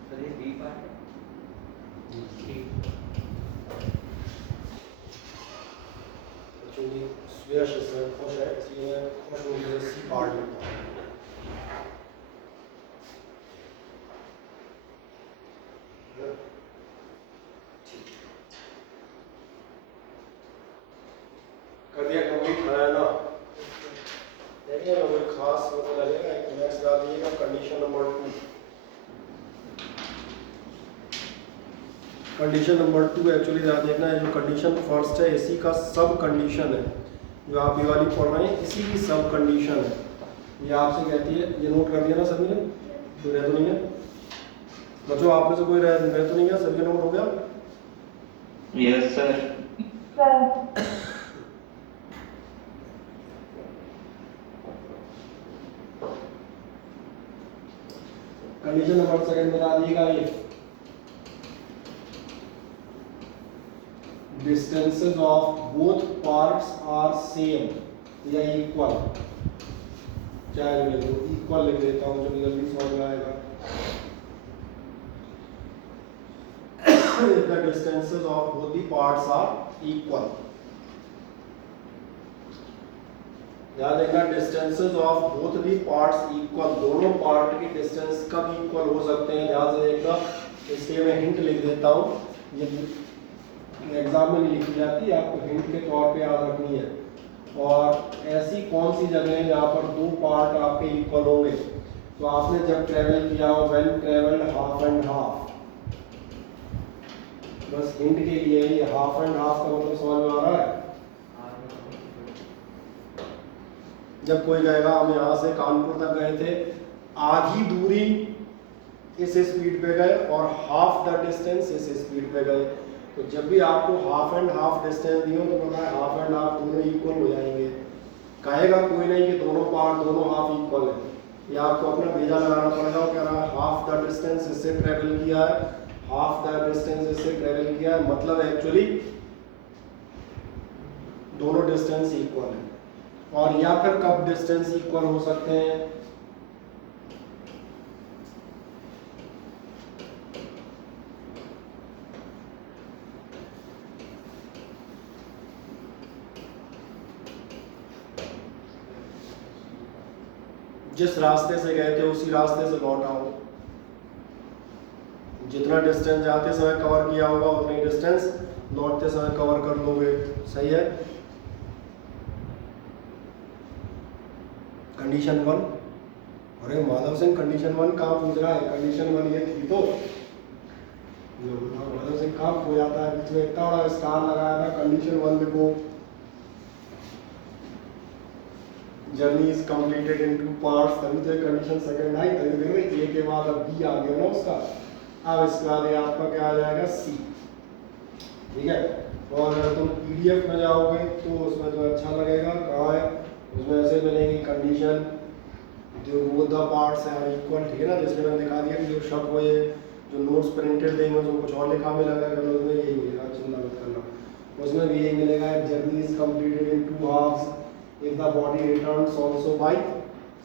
सर ये B पार्ट है। ठीक। एक्चुअली सुयश इसमें खुश है, इसलिए मैं खुश हूँ कि सी पार्ट लेता हूँ। कर दिया कंप्लीट है ना? देखिए ना, कोई खास मतलब लगेगा, एक नेक्स्ट डाल दीजिएगा condition number 2। Condition number 2 actually ध्यान देखना है, जो कंडीशन फर्स्ट है इसी का सब कंडीशन है, जो आप ये वाली पढ़ रहे हैं इसी की सब कंडीशन है। ये आपसे कहती है, ये नोट कर दिया ना सभी ने, कोई रह तो नहीं है बच्चों, आप में से कोई रह तो नहीं है, सभी का नोट हो गया? Yes sir. sir, condition number second बता दिएगा ये distances of both parts are same या इक्वल, चाहे लिख दो इक्वल लिख देता हूँ जो जल्दी समझ में आएगा। If the distances of both the parts are equal, ध्यान देखना distances of both the parts equal, दोनों पार्ट की डिस्टेंस कब इक्वल हो सकते हैं ध्यान से देखना। इसलिए मैं हिंट लिख देता हूँ, ये एग्जाम में नहीं लिखी जाती, आपको हिंट के तौर पे याद रखनी है। और ऐसी कौन सी जगह है जहाँ पर दो पार्ट आपके इक्वल होंगे, तो आपने जब ट्रेवल किया हो when travelled half and half, बस हिंट के लिए ये हाफ एंड हाफ का मतलब समझ में आ रहा है। जब कोई कहेगा हम यहाँ से कानपुर तक गए थे, आधी दूरी इस स्पीड पे गए और हाफ द डिस्टेंस इस स्पीड पे गए, तो जब भी आपको हाफ एंड हाफ डिस्टेंस दियो तो पता है हाफ एंड हाफ दोनों इक्वल हो जाएंगे। कहेगा कोई नहीं कि दोनों पार्ट दोनों हाफ इक्वल है, ये आपको अपना भेजा लगाना पड़ेगा। कह रहा है हाफ द डिस्टेंस इससे ट्रेवल किया है, हाफ द डिस्टेंस इससे ट्रेवल किया है, मतलब एक्चुअली दोनों डिस्टेंस इक्वल है। और या फिर कब डिस्टेंस इक्वल हो सकते हैं, जिस रास्ते से गए थे उसी रास्ते से लौट आओ, जितना डिस्टेंस जाते समय कवर किया होगा उतनी डिस्टेंस लौटते समय कवर कर लोगे। सही है। कंडीशन वन, अरे माधव सिंह कंडीशन वन कहाँ पूछ रहा है, कंडीशन वन ये थी तो माधव सिंह कहाँ हो जाता है बीच में, इतना बड़ा स्टार लगाया था। कंडीशन वन देखो, journey is completed in 2 parts, तभी तो कंडीशन सेकंड आई, तभी देखो ए के बाद अब बी आ गया ना उसका, अब इसके बाद ये आपका क्या आ जाएगा सी। ठीक है। और अगर तुम पीडीएफ में जाओगे तो उसमें तो अच्छा लगेगा, कहाँ है उसमें ऐसे मिलेंगी कंडीशन जो वो द पार्ट्स हैं इक्वल, ठीक है ना। जिसमें मैंने दिखा दिया कि जो शक हो ये जो नोट्स प्रिंटेड देंगे उसमें कुछ और लिखा मिलेगा, अगर उसमें यही मिलेगा, चिंता मत करना, उसमें भी यही मिलेगा। Journey is completed in 2 halves if the body returns also by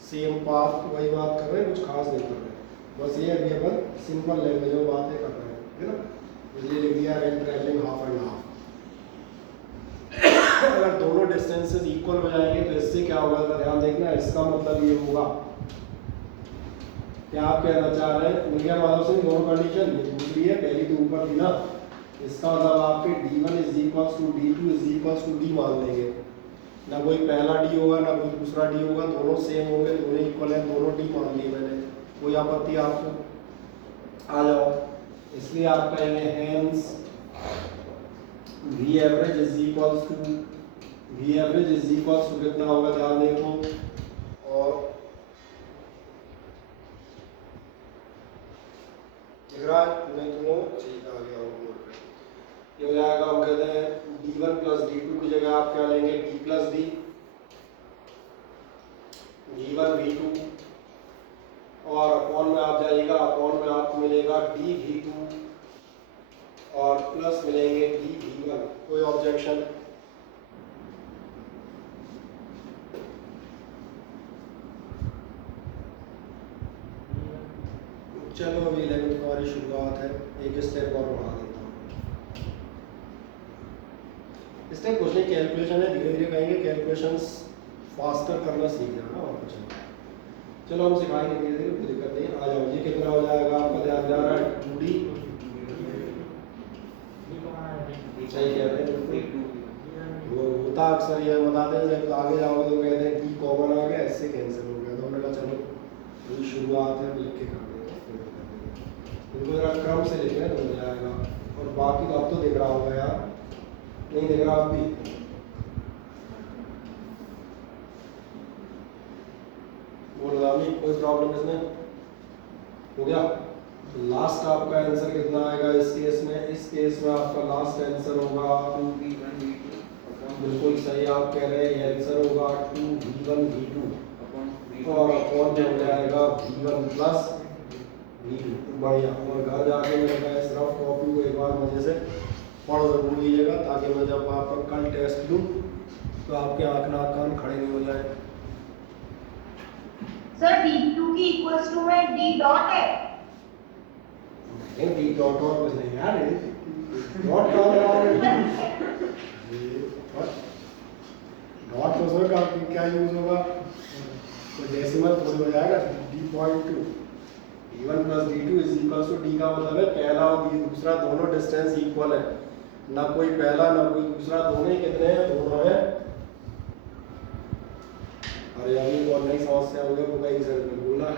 same path, वही बात कर रहे हैं, कुछ खास नहीं कर रहे हैं, बस ये अभी अपन सिंपल लैंग्वेज में बातें कर रहे हैं, है ना। इसलिए लिख दिया when travelling half and half. अगर दोनों डिस्टेंसेस इक्वल हो जाएंगे तो इससे क्या होगा, ध्यान देखना, इसका मतलब ये होगा क्या आप कहना चाह रहे हैं, मिल गया माधव सिंह दोनों कंडीशन, ये दूसरी है, पहली तो ऊपर थी ना। इसका मतलब आपके d1 is equals to d2 is equals to d मान लेंगे, ना कोई पहला डी होगा ना कोई दूसरा डी होगा, दोनों सेम होंगे, दोनों इक्वल है, दोनों डी मान ली मैंने, कोई आपत्ति आपको आ जाओ। इसलिए आप कहेंगे hence V average is equals to कितना होगा, ध्यान देखो, और दिख रहा है नहीं तो ठीक आ गया होगा, ये हो जाएगा। हम कहते हैं d1 प्लस d2 की जगह आप क्या लेंगे d plus d, v1 v2, और अपॉन में आप जाइएगा, अपॉन में आपको मिलेगा d v2 और प्लस मिलेंगे d v1। कोई ऑब्जेक्शन? चलो अभी 11th का हमारी शुरुआत है, एक स्टेप और बढ़ा देता हूँ। स्टेप कुछ नहीं, कैलकुलेशन है, धीरे धीरे कहेंगे, कैलकुलेशंस फास्टर करना सीख जाना और कुछ नहीं। चलो हम सिखाएंगे धीरे धीरे, कोई दिक्कत नहीं। आ जाओ, ये कितना हो जाएगा आपका, ध्यान जा रहा है 2D, सही कह रहे हैं, वो होता अक्सर ये बताते हैं जब आगे जाओगे तो कहते हैं D कॉमन आ गया, इससे कैंसिल हो गया, तो हमने कहा चलो ये शुरुआत है लिख के कर देंगे, इनको जरा क्रम से लिखें तो हो जाएगा। और बाकी तो अब तो दिख रहा होगा यार, नहीं दिख रहा अब भी, बोल रहा हूँ कोई प्रॉब्लम इसमें हो गया। तो लास्ट आपका आंसर कितना आएगा इस केस में, इस केस में आपका लास्ट आंसर होगा 2v1 v2 बिल्कुल सही आप कह रहे हैं, आंसर होगा 2v1v2 अपॉन और अपॉन में हो जाएगा v1 प्लस v2। बढ़िया। और घर जाके मेरे का इस रफ कॉपी को एक बार मजे से पढ़ जरूर लीजिएगा, ताकि मैं जब आपका कल टेस्ट लूँ तो आपके आँख नाक कान खड़े नहीं हो जाए। सर D2 की इक्वल्स टू में D डॉट है। नहीं डी डॉट और कुछ नहीं यार, डॉट कहाँ लगा है? डॉट तो उसमें का क्या यूज होगा, तो डेसिमल थोड़ी हो जाएगा। d.2 d1 plus d2 is equal to d का मतलब है पहला और दूसरा दोनों डिस्टेंस इक्वल है, ना कोई पहला ना कोई दूसरा, दोनों ही कितने हैं, दोनों है। अरे अभी और नई समस्या हो गई, वो कहीं सर ने बोला है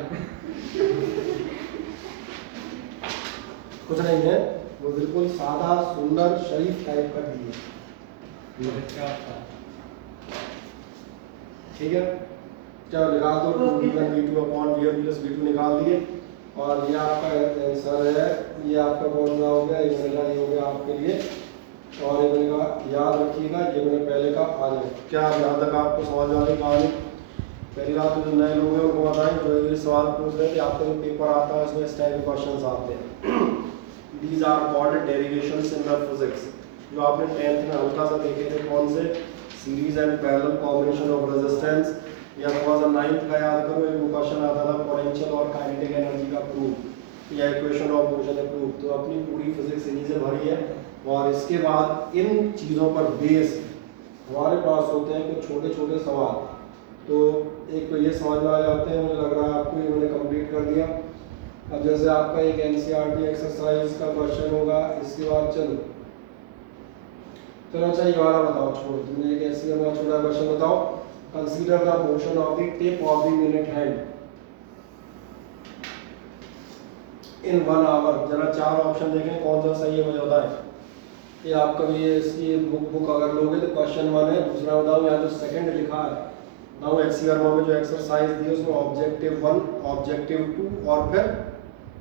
कुछ नहीं है, वो बिल्कुल सादा सुंदर शरीफ टाइप का डी है। ठीक है, चलो निकाल दो, 2v1 v2 upon v1 plus v2 निकाल दिए। और ये आपका आंसर है, ये आपका कौन सा हो गया, ये मेरा ये हो गया आपके लिए। और ये मैंने कहा याद रखिएगा, ये मैंने पहले का आ जाए। क्या यहाँ तक आपको समझ आ गई कहानी? पहली बात तो जो नए लोग हैं उनको बताएं, जो ये सवाल पूछ रहे थे, आपका जो पेपर आता है उसमें इस टाइप के क्वेश्चन आते हैं। These are called derivations in the physics। जो आपने 10th में हल्का सा देखे थे, कौन से, series and parallel combination of resistance, या थोड़ा सा 9th का याद करो, एक क्वेश्चन आता था पोटेंशियल और काइनेटिक एनर्जी का प्रूफ, या इक्वेशन ऑफ मोशन का प्रूफ। तो अपनी पूरी फिजिक्स इन्हीं से भरी है। और इसके बाद इन चीज़ों पर बेस हमारे पास होते हैं कुछ छोटे छोटे सवाल। तो एक तो ये समझ में आ जाते हैं, मुझे लग रहा है आपको ये मैंने कंप्लीट कर दिया। अब जैसे आपका एक एनसीईआरटी एक्सरसाइज का क्वेश्चन होगा, इसके बाद चलो अच्छा ये वाला बताओ, छोड़ो, तुमने एक ऐसी वाला छोटा क्वेश्चन बताओ, consider the motion of the tip of the minute hand in 1 hour. जरा 4 ऑप्शन देखें कौन सा सही है, मुझे बताएं। ये आपका भी ये इसकी बुक अगर लोगे तो क्वेश्चन 1 है, दूसरा बताओ यहाँ जो सेकंड लिखा है नाउ एक्सपेरिमेंट में जो एक्सरसाइज दी है उसमें ऑब्जेक्टिव 1 ऑब्जेक्टिव 2 और फिर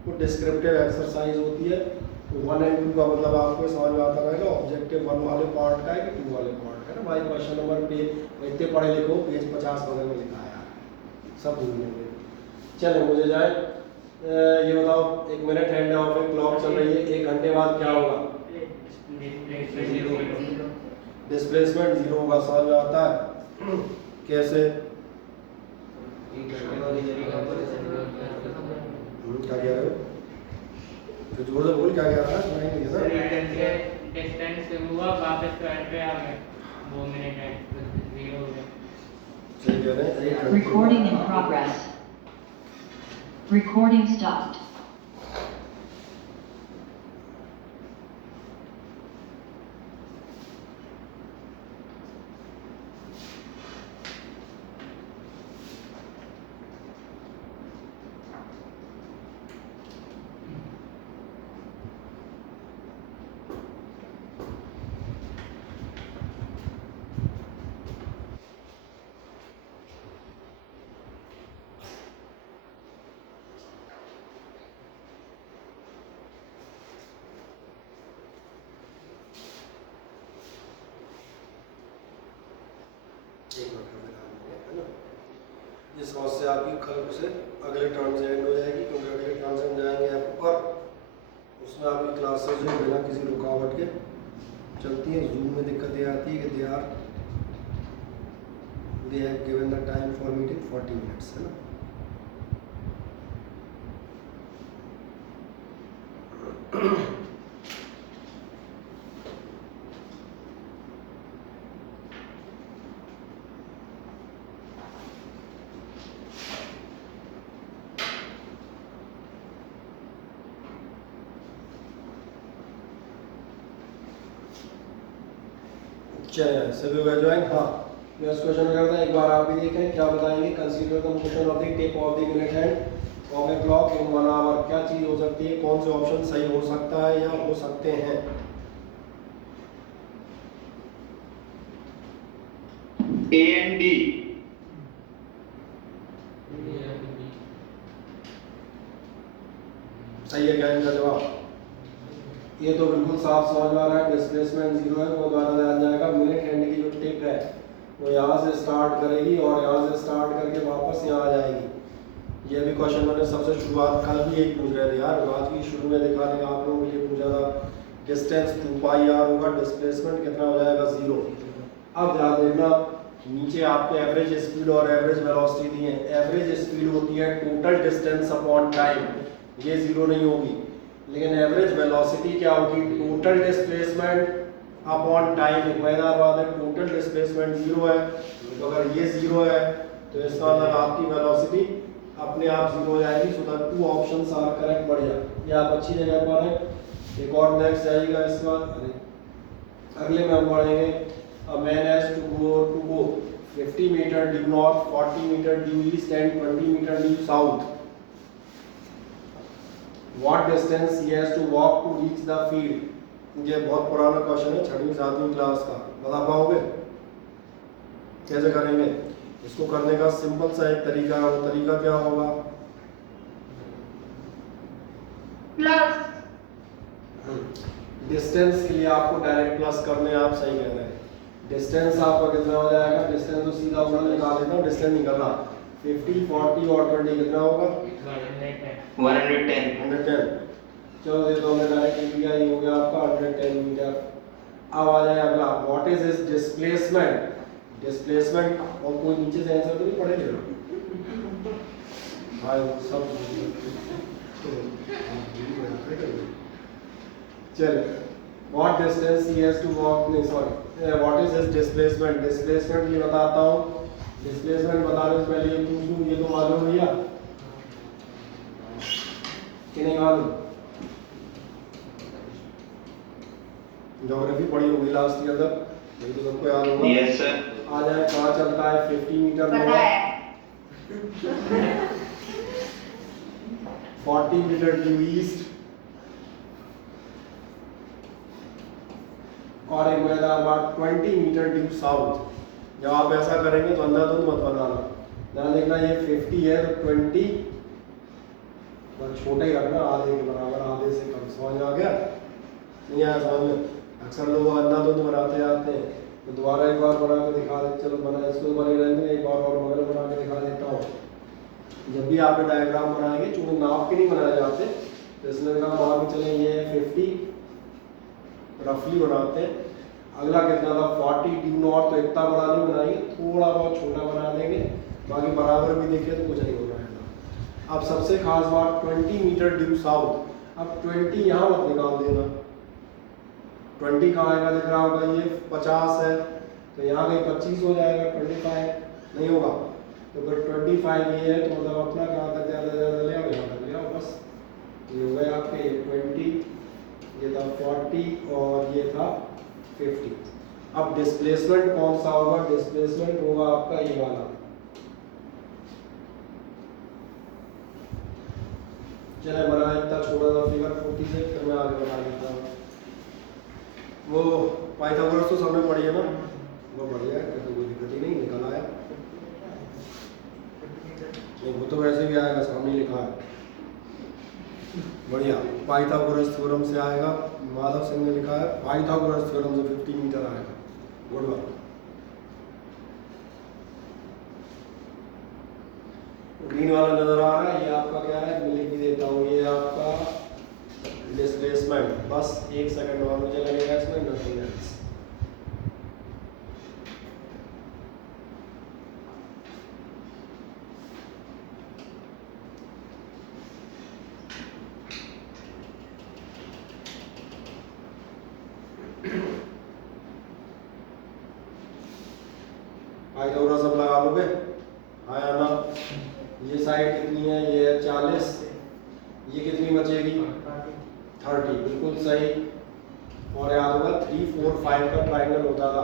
वो डिस्क्रिप्टिव एक्सरसाइज होती है। तो 1 और 2 का मतलब आपको समझ में आता रहेगा, ऑब्जेक्टिव 1 वाले पार्ट का है कि 2 वाले पार्ट का है ना भाई। क्वेश्चन नंबर पे इतने पढ़े लिखो, पेज 50 बगल में लिखा है सब भूल लेंगे। चले मुझे जाए, ये बताओ, 1 मिनट हैंड ऑफ एक क्लॉक चल रही है, 1 घंटे बाद क्या होगा? डिस्प्लेसमेंट 0 होगा। समझ में आता है कैसे? क्या कह रहे हो? तो जोर से बोल, क्या कह रहा है? सुनाई नहीं देता। डिस्टेंस से हुआ वापस स्क्वायर पे आ गए, 2 मिनट है 0 हो गया। सही कह रहे हैं, 1 घंटे। Recording in progress. Recording stopped. एक मिनट का ध्यान देंगे, है ना। ये समस्या आपकी कल से अगले टर्म से एंड हो जाएगी, क्योंकि अगले टर्म से हम जाएंगे ऐप पर, उसमें आपकी क्लासेस जो बिना किसी रुकावट के चलती हैं। जूम में दिक्कत ये आती है कि they have given the time for meeting 40 minutes, है ना। चलिए सभी हो ज्वाइन। हाँ, मैं उस क्वेश्चन में करता एक बार आप भी देखें, क्या बताएंगे? Consider the motion of the tip of the minute hand of a clock in 1 hour. क्या चीज हो सकती है, कौन से ऑप्शन सही हो सकता है या हो सकते हैं? A and D। सही है क्या इनका जवाब? ये तो बिल्कुल साफ समझ में आ रहा है, डिस्प्लेसमेंट जीरो है, वो द्वारा ध्यान जाएगा। मिनट हैंड की जो टिक है वो यहाँ से स्टार्ट करेगी और यहाँ से स्टार्ट करके वापस यहाँ आ जाएगी। ये भी क्वेश्चन मैंने सबसे शुरुआत कल भी एक पूछ रहे थे यार, आज की शुरू में दिखाने का आप लोगों को ये पूछा था, डिस्टेंस 2πr होगा, डिस्प्लेसमेंट कितना हो जाएगा 0। अब ध्यान देना, नीचे आपको एवरेज स्पीड और एवरेज वेलोसिटी दी है। एवरेज स्पीड होती है टोटल डिस्टेंस अपॉन टाइम, ये 0 नहीं होगी। लेकिन एवरेज वेलोसिटी क्या होगी, टोटल डिस्प्लेसमेंट अपॉन टाइम। मजेदार बात है, टोटल डिस्प्लेसमेंट 0 है, तो अगर ये 0 है तो इसका मतलब आपकी वेलोसिटी अपने आप 0 हो जाएगी। So the two options are correct. बढ़िया, ये आप अच्छी जगह पर हैं। एक और नेक्स्ट जाएगा इसका, अगले में हम पढ़ेंगे a man has to go 50 meter due north, 40 meter due east and 20 meter due south. What distance he has to walk to reach the field? ये बहुत पुराना क्वेश्चन है, 6वीं 7वीं क्लास का। बता पाओगे कैसे करेंगे इसको? करने का सिंपल सा एक तरीका है, वो तरीका क्या होगा? प्लस डिस्टेंस के लिए आपको डायरेक्ट प्लस करने, आप सही कह रहे हैं। डिस्टेंस आपका कितना हो जाएगा? डिस्टेंस तो सीधा उधर निकाल लेता हूँ, डिस्टेंस निकलना 50, 40 और 20 कितना होगा? 110। चलो दे दो, हमने डायरेक्ट लिख दिया, ये हो गया आपका 110 मीटर। अब आ जाए अगला, what is is displacement? Displacement और कोई नीचे से आंसर तो नहीं पढ़ेंगे भाई सब। चल, what distance he has to walk, नहीं sorry, what is his displacement? Displacement ये बताता हूँ। डिस्प्लेसमेंट बताने से पहले ये पूछ लूँ, ये तो मालूम भैया कि नहीं मालूम? ज्योग्राफी पढ़ी होगी लास्ट ईयर तक, ये तो सबको याद होगा। Yes sir. आ जाए, कहाँ चलता है 50 मीटर पता है 40 मीटर ड्यू ईस्ट और एक मजेदार बात 20 मीटर ड्यू साउथ। जब आप ऐसा करेंगे तो अंधाधुंध मत बनाना, ध्यान देखना ये 50 है तो 20 बस छोटा ही रखना, आधे के बराबर, आधे से कम। समझ आ गया? नहीं आया समझ में? अक्सर लोग अंधाधुंध बनाते आते हैं, तो दोबारा एक बार बना के दिखा दे। चलो बना, इसको बने रहने एक बार और बगल बना के दिखा देता हूँ। जब भी आप डायग्राम बनाएंगे, चूंकि नाप के नहीं बनाए जाते, तो इसमें का मान के चले ये 50 रफली बनाते हैं। अगला कितना था 40 ड्यू नॉर्थ, तो इतना बड़ा नहीं बनाएंगे, थोड़ा बहुत छोटा बना देंगे, बाकी बराबर भी देखे तो कुछ नहीं हो रहा है। अब सबसे खास बात 20 मीटर ड्यू साउथ। अब 20 यहाँ मत निकाल देना, 20 कहाँ आएगा दिख रहा होगा, ये 50 है तो यहाँ कहीं 25 हो जाएगा, 25 नहीं होगा। तो अगर 25 ये है तो मतलब अपना कहाँ तक ज़्यादा ले आओ, यहाँ तक ले आओ, बस ये हो गए आपके 20, ये था 40 और ये था 50। अब डिस्प्लेसमेंट कौन सा होगा? डिस्प्लेसमेंट होगा आपका ये वाला। चले बना इतना छोटा सा फिगर 40 से, फिर मैं आगे बता देता हूँ। वो पाइथागोरस तो सबने पढ़ी है ना, वो बढ़िया है, तो कोई दिक्कत ही नहीं, निकल आया। वो तो वैसे भी आएगा, सामने लिखा है, बढ़िया। पाइथागोरस थ्योरम से आएगा, माधव सिंह ने लिखा है, पाइथागोरस थ्योरम से 50 मीटर आएगा। गुड बात। ग्रीन वाला नजर आ रहा है, ये आपका क्या है, मैं लिख भी देता हूँ, ये आपका डिस्प्लेसमेंट। बस 1 सेकंड और मुझे लगेगा इसमें, नथिंग एल्स। पाइथागोरस अब लगा लोगे? हाँ या ना? ये साइड कितनी है, ये है 40, ये कितनी बचेगी 30, बिल्कुल सही। और याद होगा 3, 4, 5 का ट्राइंगल होता था,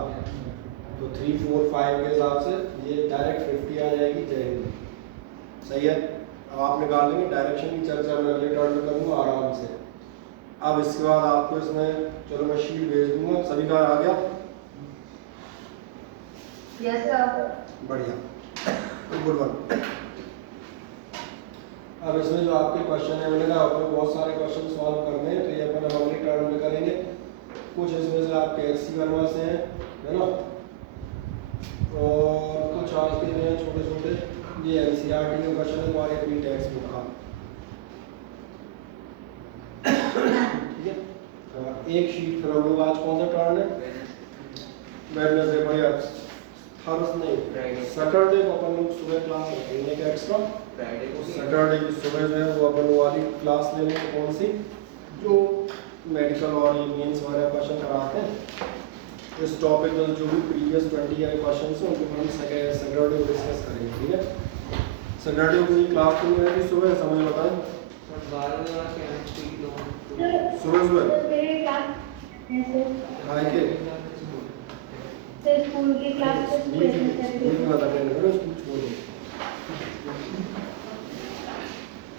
तो 3, 4, 5 के हिसाब से ये डायरेक्ट 50 आ जाएगी। जय हिंद, सही है। अब आप निकाल लेंगे, डायरेक्शन की चर्चा मैं अगले टर्न में करूँगा आराम से। अब इसके बाद आपको इसमें, चलो मैं शीट भेज दूंगा, सभी का आ गया? Yes sir. बढ़िया, गुड वन। अब इसमें जो आपके क्वेश्चन है मैंने कहा आपको बहुत सारे क्वेश्चन सॉल्व करने हैं, तो ये अपन अगले टर्म में करेंगे। कुछ इसमें से आपके HC1 से हैं, है ना, और कुछ आपके जो हैं छोटे छोटे ये NCERT के क्वेश्चन है हमारे अपनी टेक्स्ट बुक का, ठीक है। एक शीट फिर हम लोग आज कौन सा टर्न है, वेडनेसडे भैया थर्स नहीं सैटरडे को अपन लोग सुबह क्लास रखेंगे क्या एक्स्ट्रा, सैटरडे की सुबह जो है वो अपन वाली क्लास ले लेंगे, कौन सी, जो मेडिकल और ये मेंस वाले क्वेश्चन कराते हैं इस टॉपिक में, जो भी प्रीवियस 20 ईयर क्वेश्चन है उनको हम सैटरडे को डिस्कस करेंगे, ठीक है। सैटरडे को पूरी क्लास खुल रहेगी सुबह, समय बताएं सुबह सुबह मेरे क्लास ऐसे आए के से स्कूल की क्लास से प्रेजेंट करके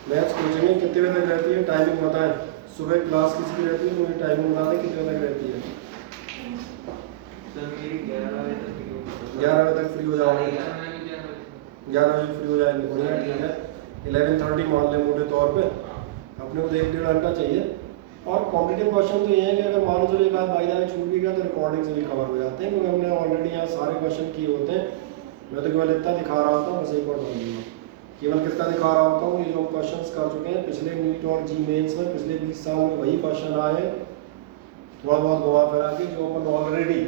मैथ्स कोचिंग कितने बजे तक रहती है, टाइमिंग बताएं। सुबह क्लास किसकी रहती है, मुझे टाइमिंग बता दें कितने बजे तक रहती है। 11 बजे तक फ्री हो जाओगे, 11 बजे फ्री हो जाएंगे, बढ़िया ठीक है। 11:30 मान लें मोटे तौर पे, अपने को 1-1.5 घंटा चाहिए। और कॉम्पिटिटिव क्वेश्चन तो ये है कि अगर मान लो चलो एक आध बाई द वे छूट भी गया तो रिकॉर्डिंग से भी कवर हो जाते हैं, क्योंकि हमने ऑलरेडी यहाँ सारे क्वेश्चन किए होते हैं। मैं तो केवल इतना दिखा रहा होता हूँ, बस एक और डाल दूँगा, केवल कितना दिखा रहा होता हूँ, ये जो क्वेश्चन कर चुके हैं पिछले नीट और जी मेन्स में पिछले 20 साल में वही क्वेश्चन आए, थोड़ा बहुत घुमा फिरा के जो अपन ऑलरेडी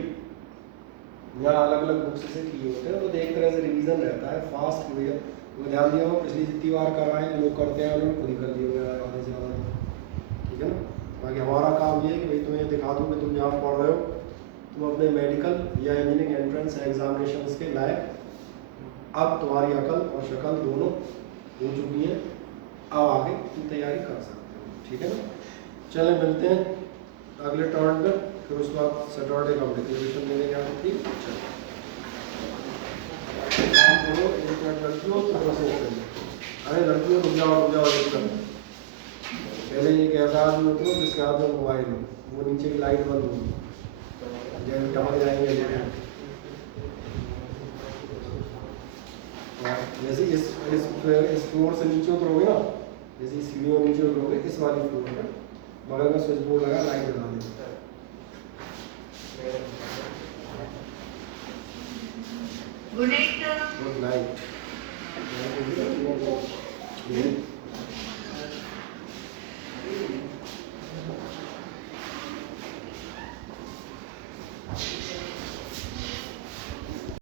यहाँ अलग अलग बुक्स से किए होते हैं, तो एक तरह से रिवीजन रहता है फास्ट भैया। तो ध्यान दिया हो पिछली जितनी बार कराएं जो लोग करते हैं उन्होंने खुद ही कर लिए हुए आधे से ज़्यादा, ठीक है ना। बाकी हमारा काम ये है कि भाई तुम्हें ये दिखा दूँ कि तुम जहाँ पढ़ रहे हो तुम अपने मेडिकल या इंजीनियरिंग एंट्रेंस एग्जामिनेशन के लायक, अब तुम्हारी अकल और शक्ल दोनों हो चुकी है, अब आगे तुम तैयारी कर सकते हो, ठीक है ना। चले मिलते हैं अगले टर्न पे, फिर उसके बाद सैटरडे का डिक्लेरेशन देने के बाद, ठीक है। चलो काम करो, एक मिनट लड़कियों तो बस हो गई। अरे लड़कियों रुक जाओ एकदम, पहले एक ऐसा आदमी उतरो जिसके हाथ में मोबाइल हो, वो नीचे की लाइट बंद होगी, जैसे टपक जाएंगे जैसे इस फ्लोर से नीचे उतरोगे ना, जैसे इस सीढ़ियों नीचे उतरोगे इस वाली फ्लोर पर बगल में स्विच बोर्ड लगा, लाइट जला देंगे। Good night good night.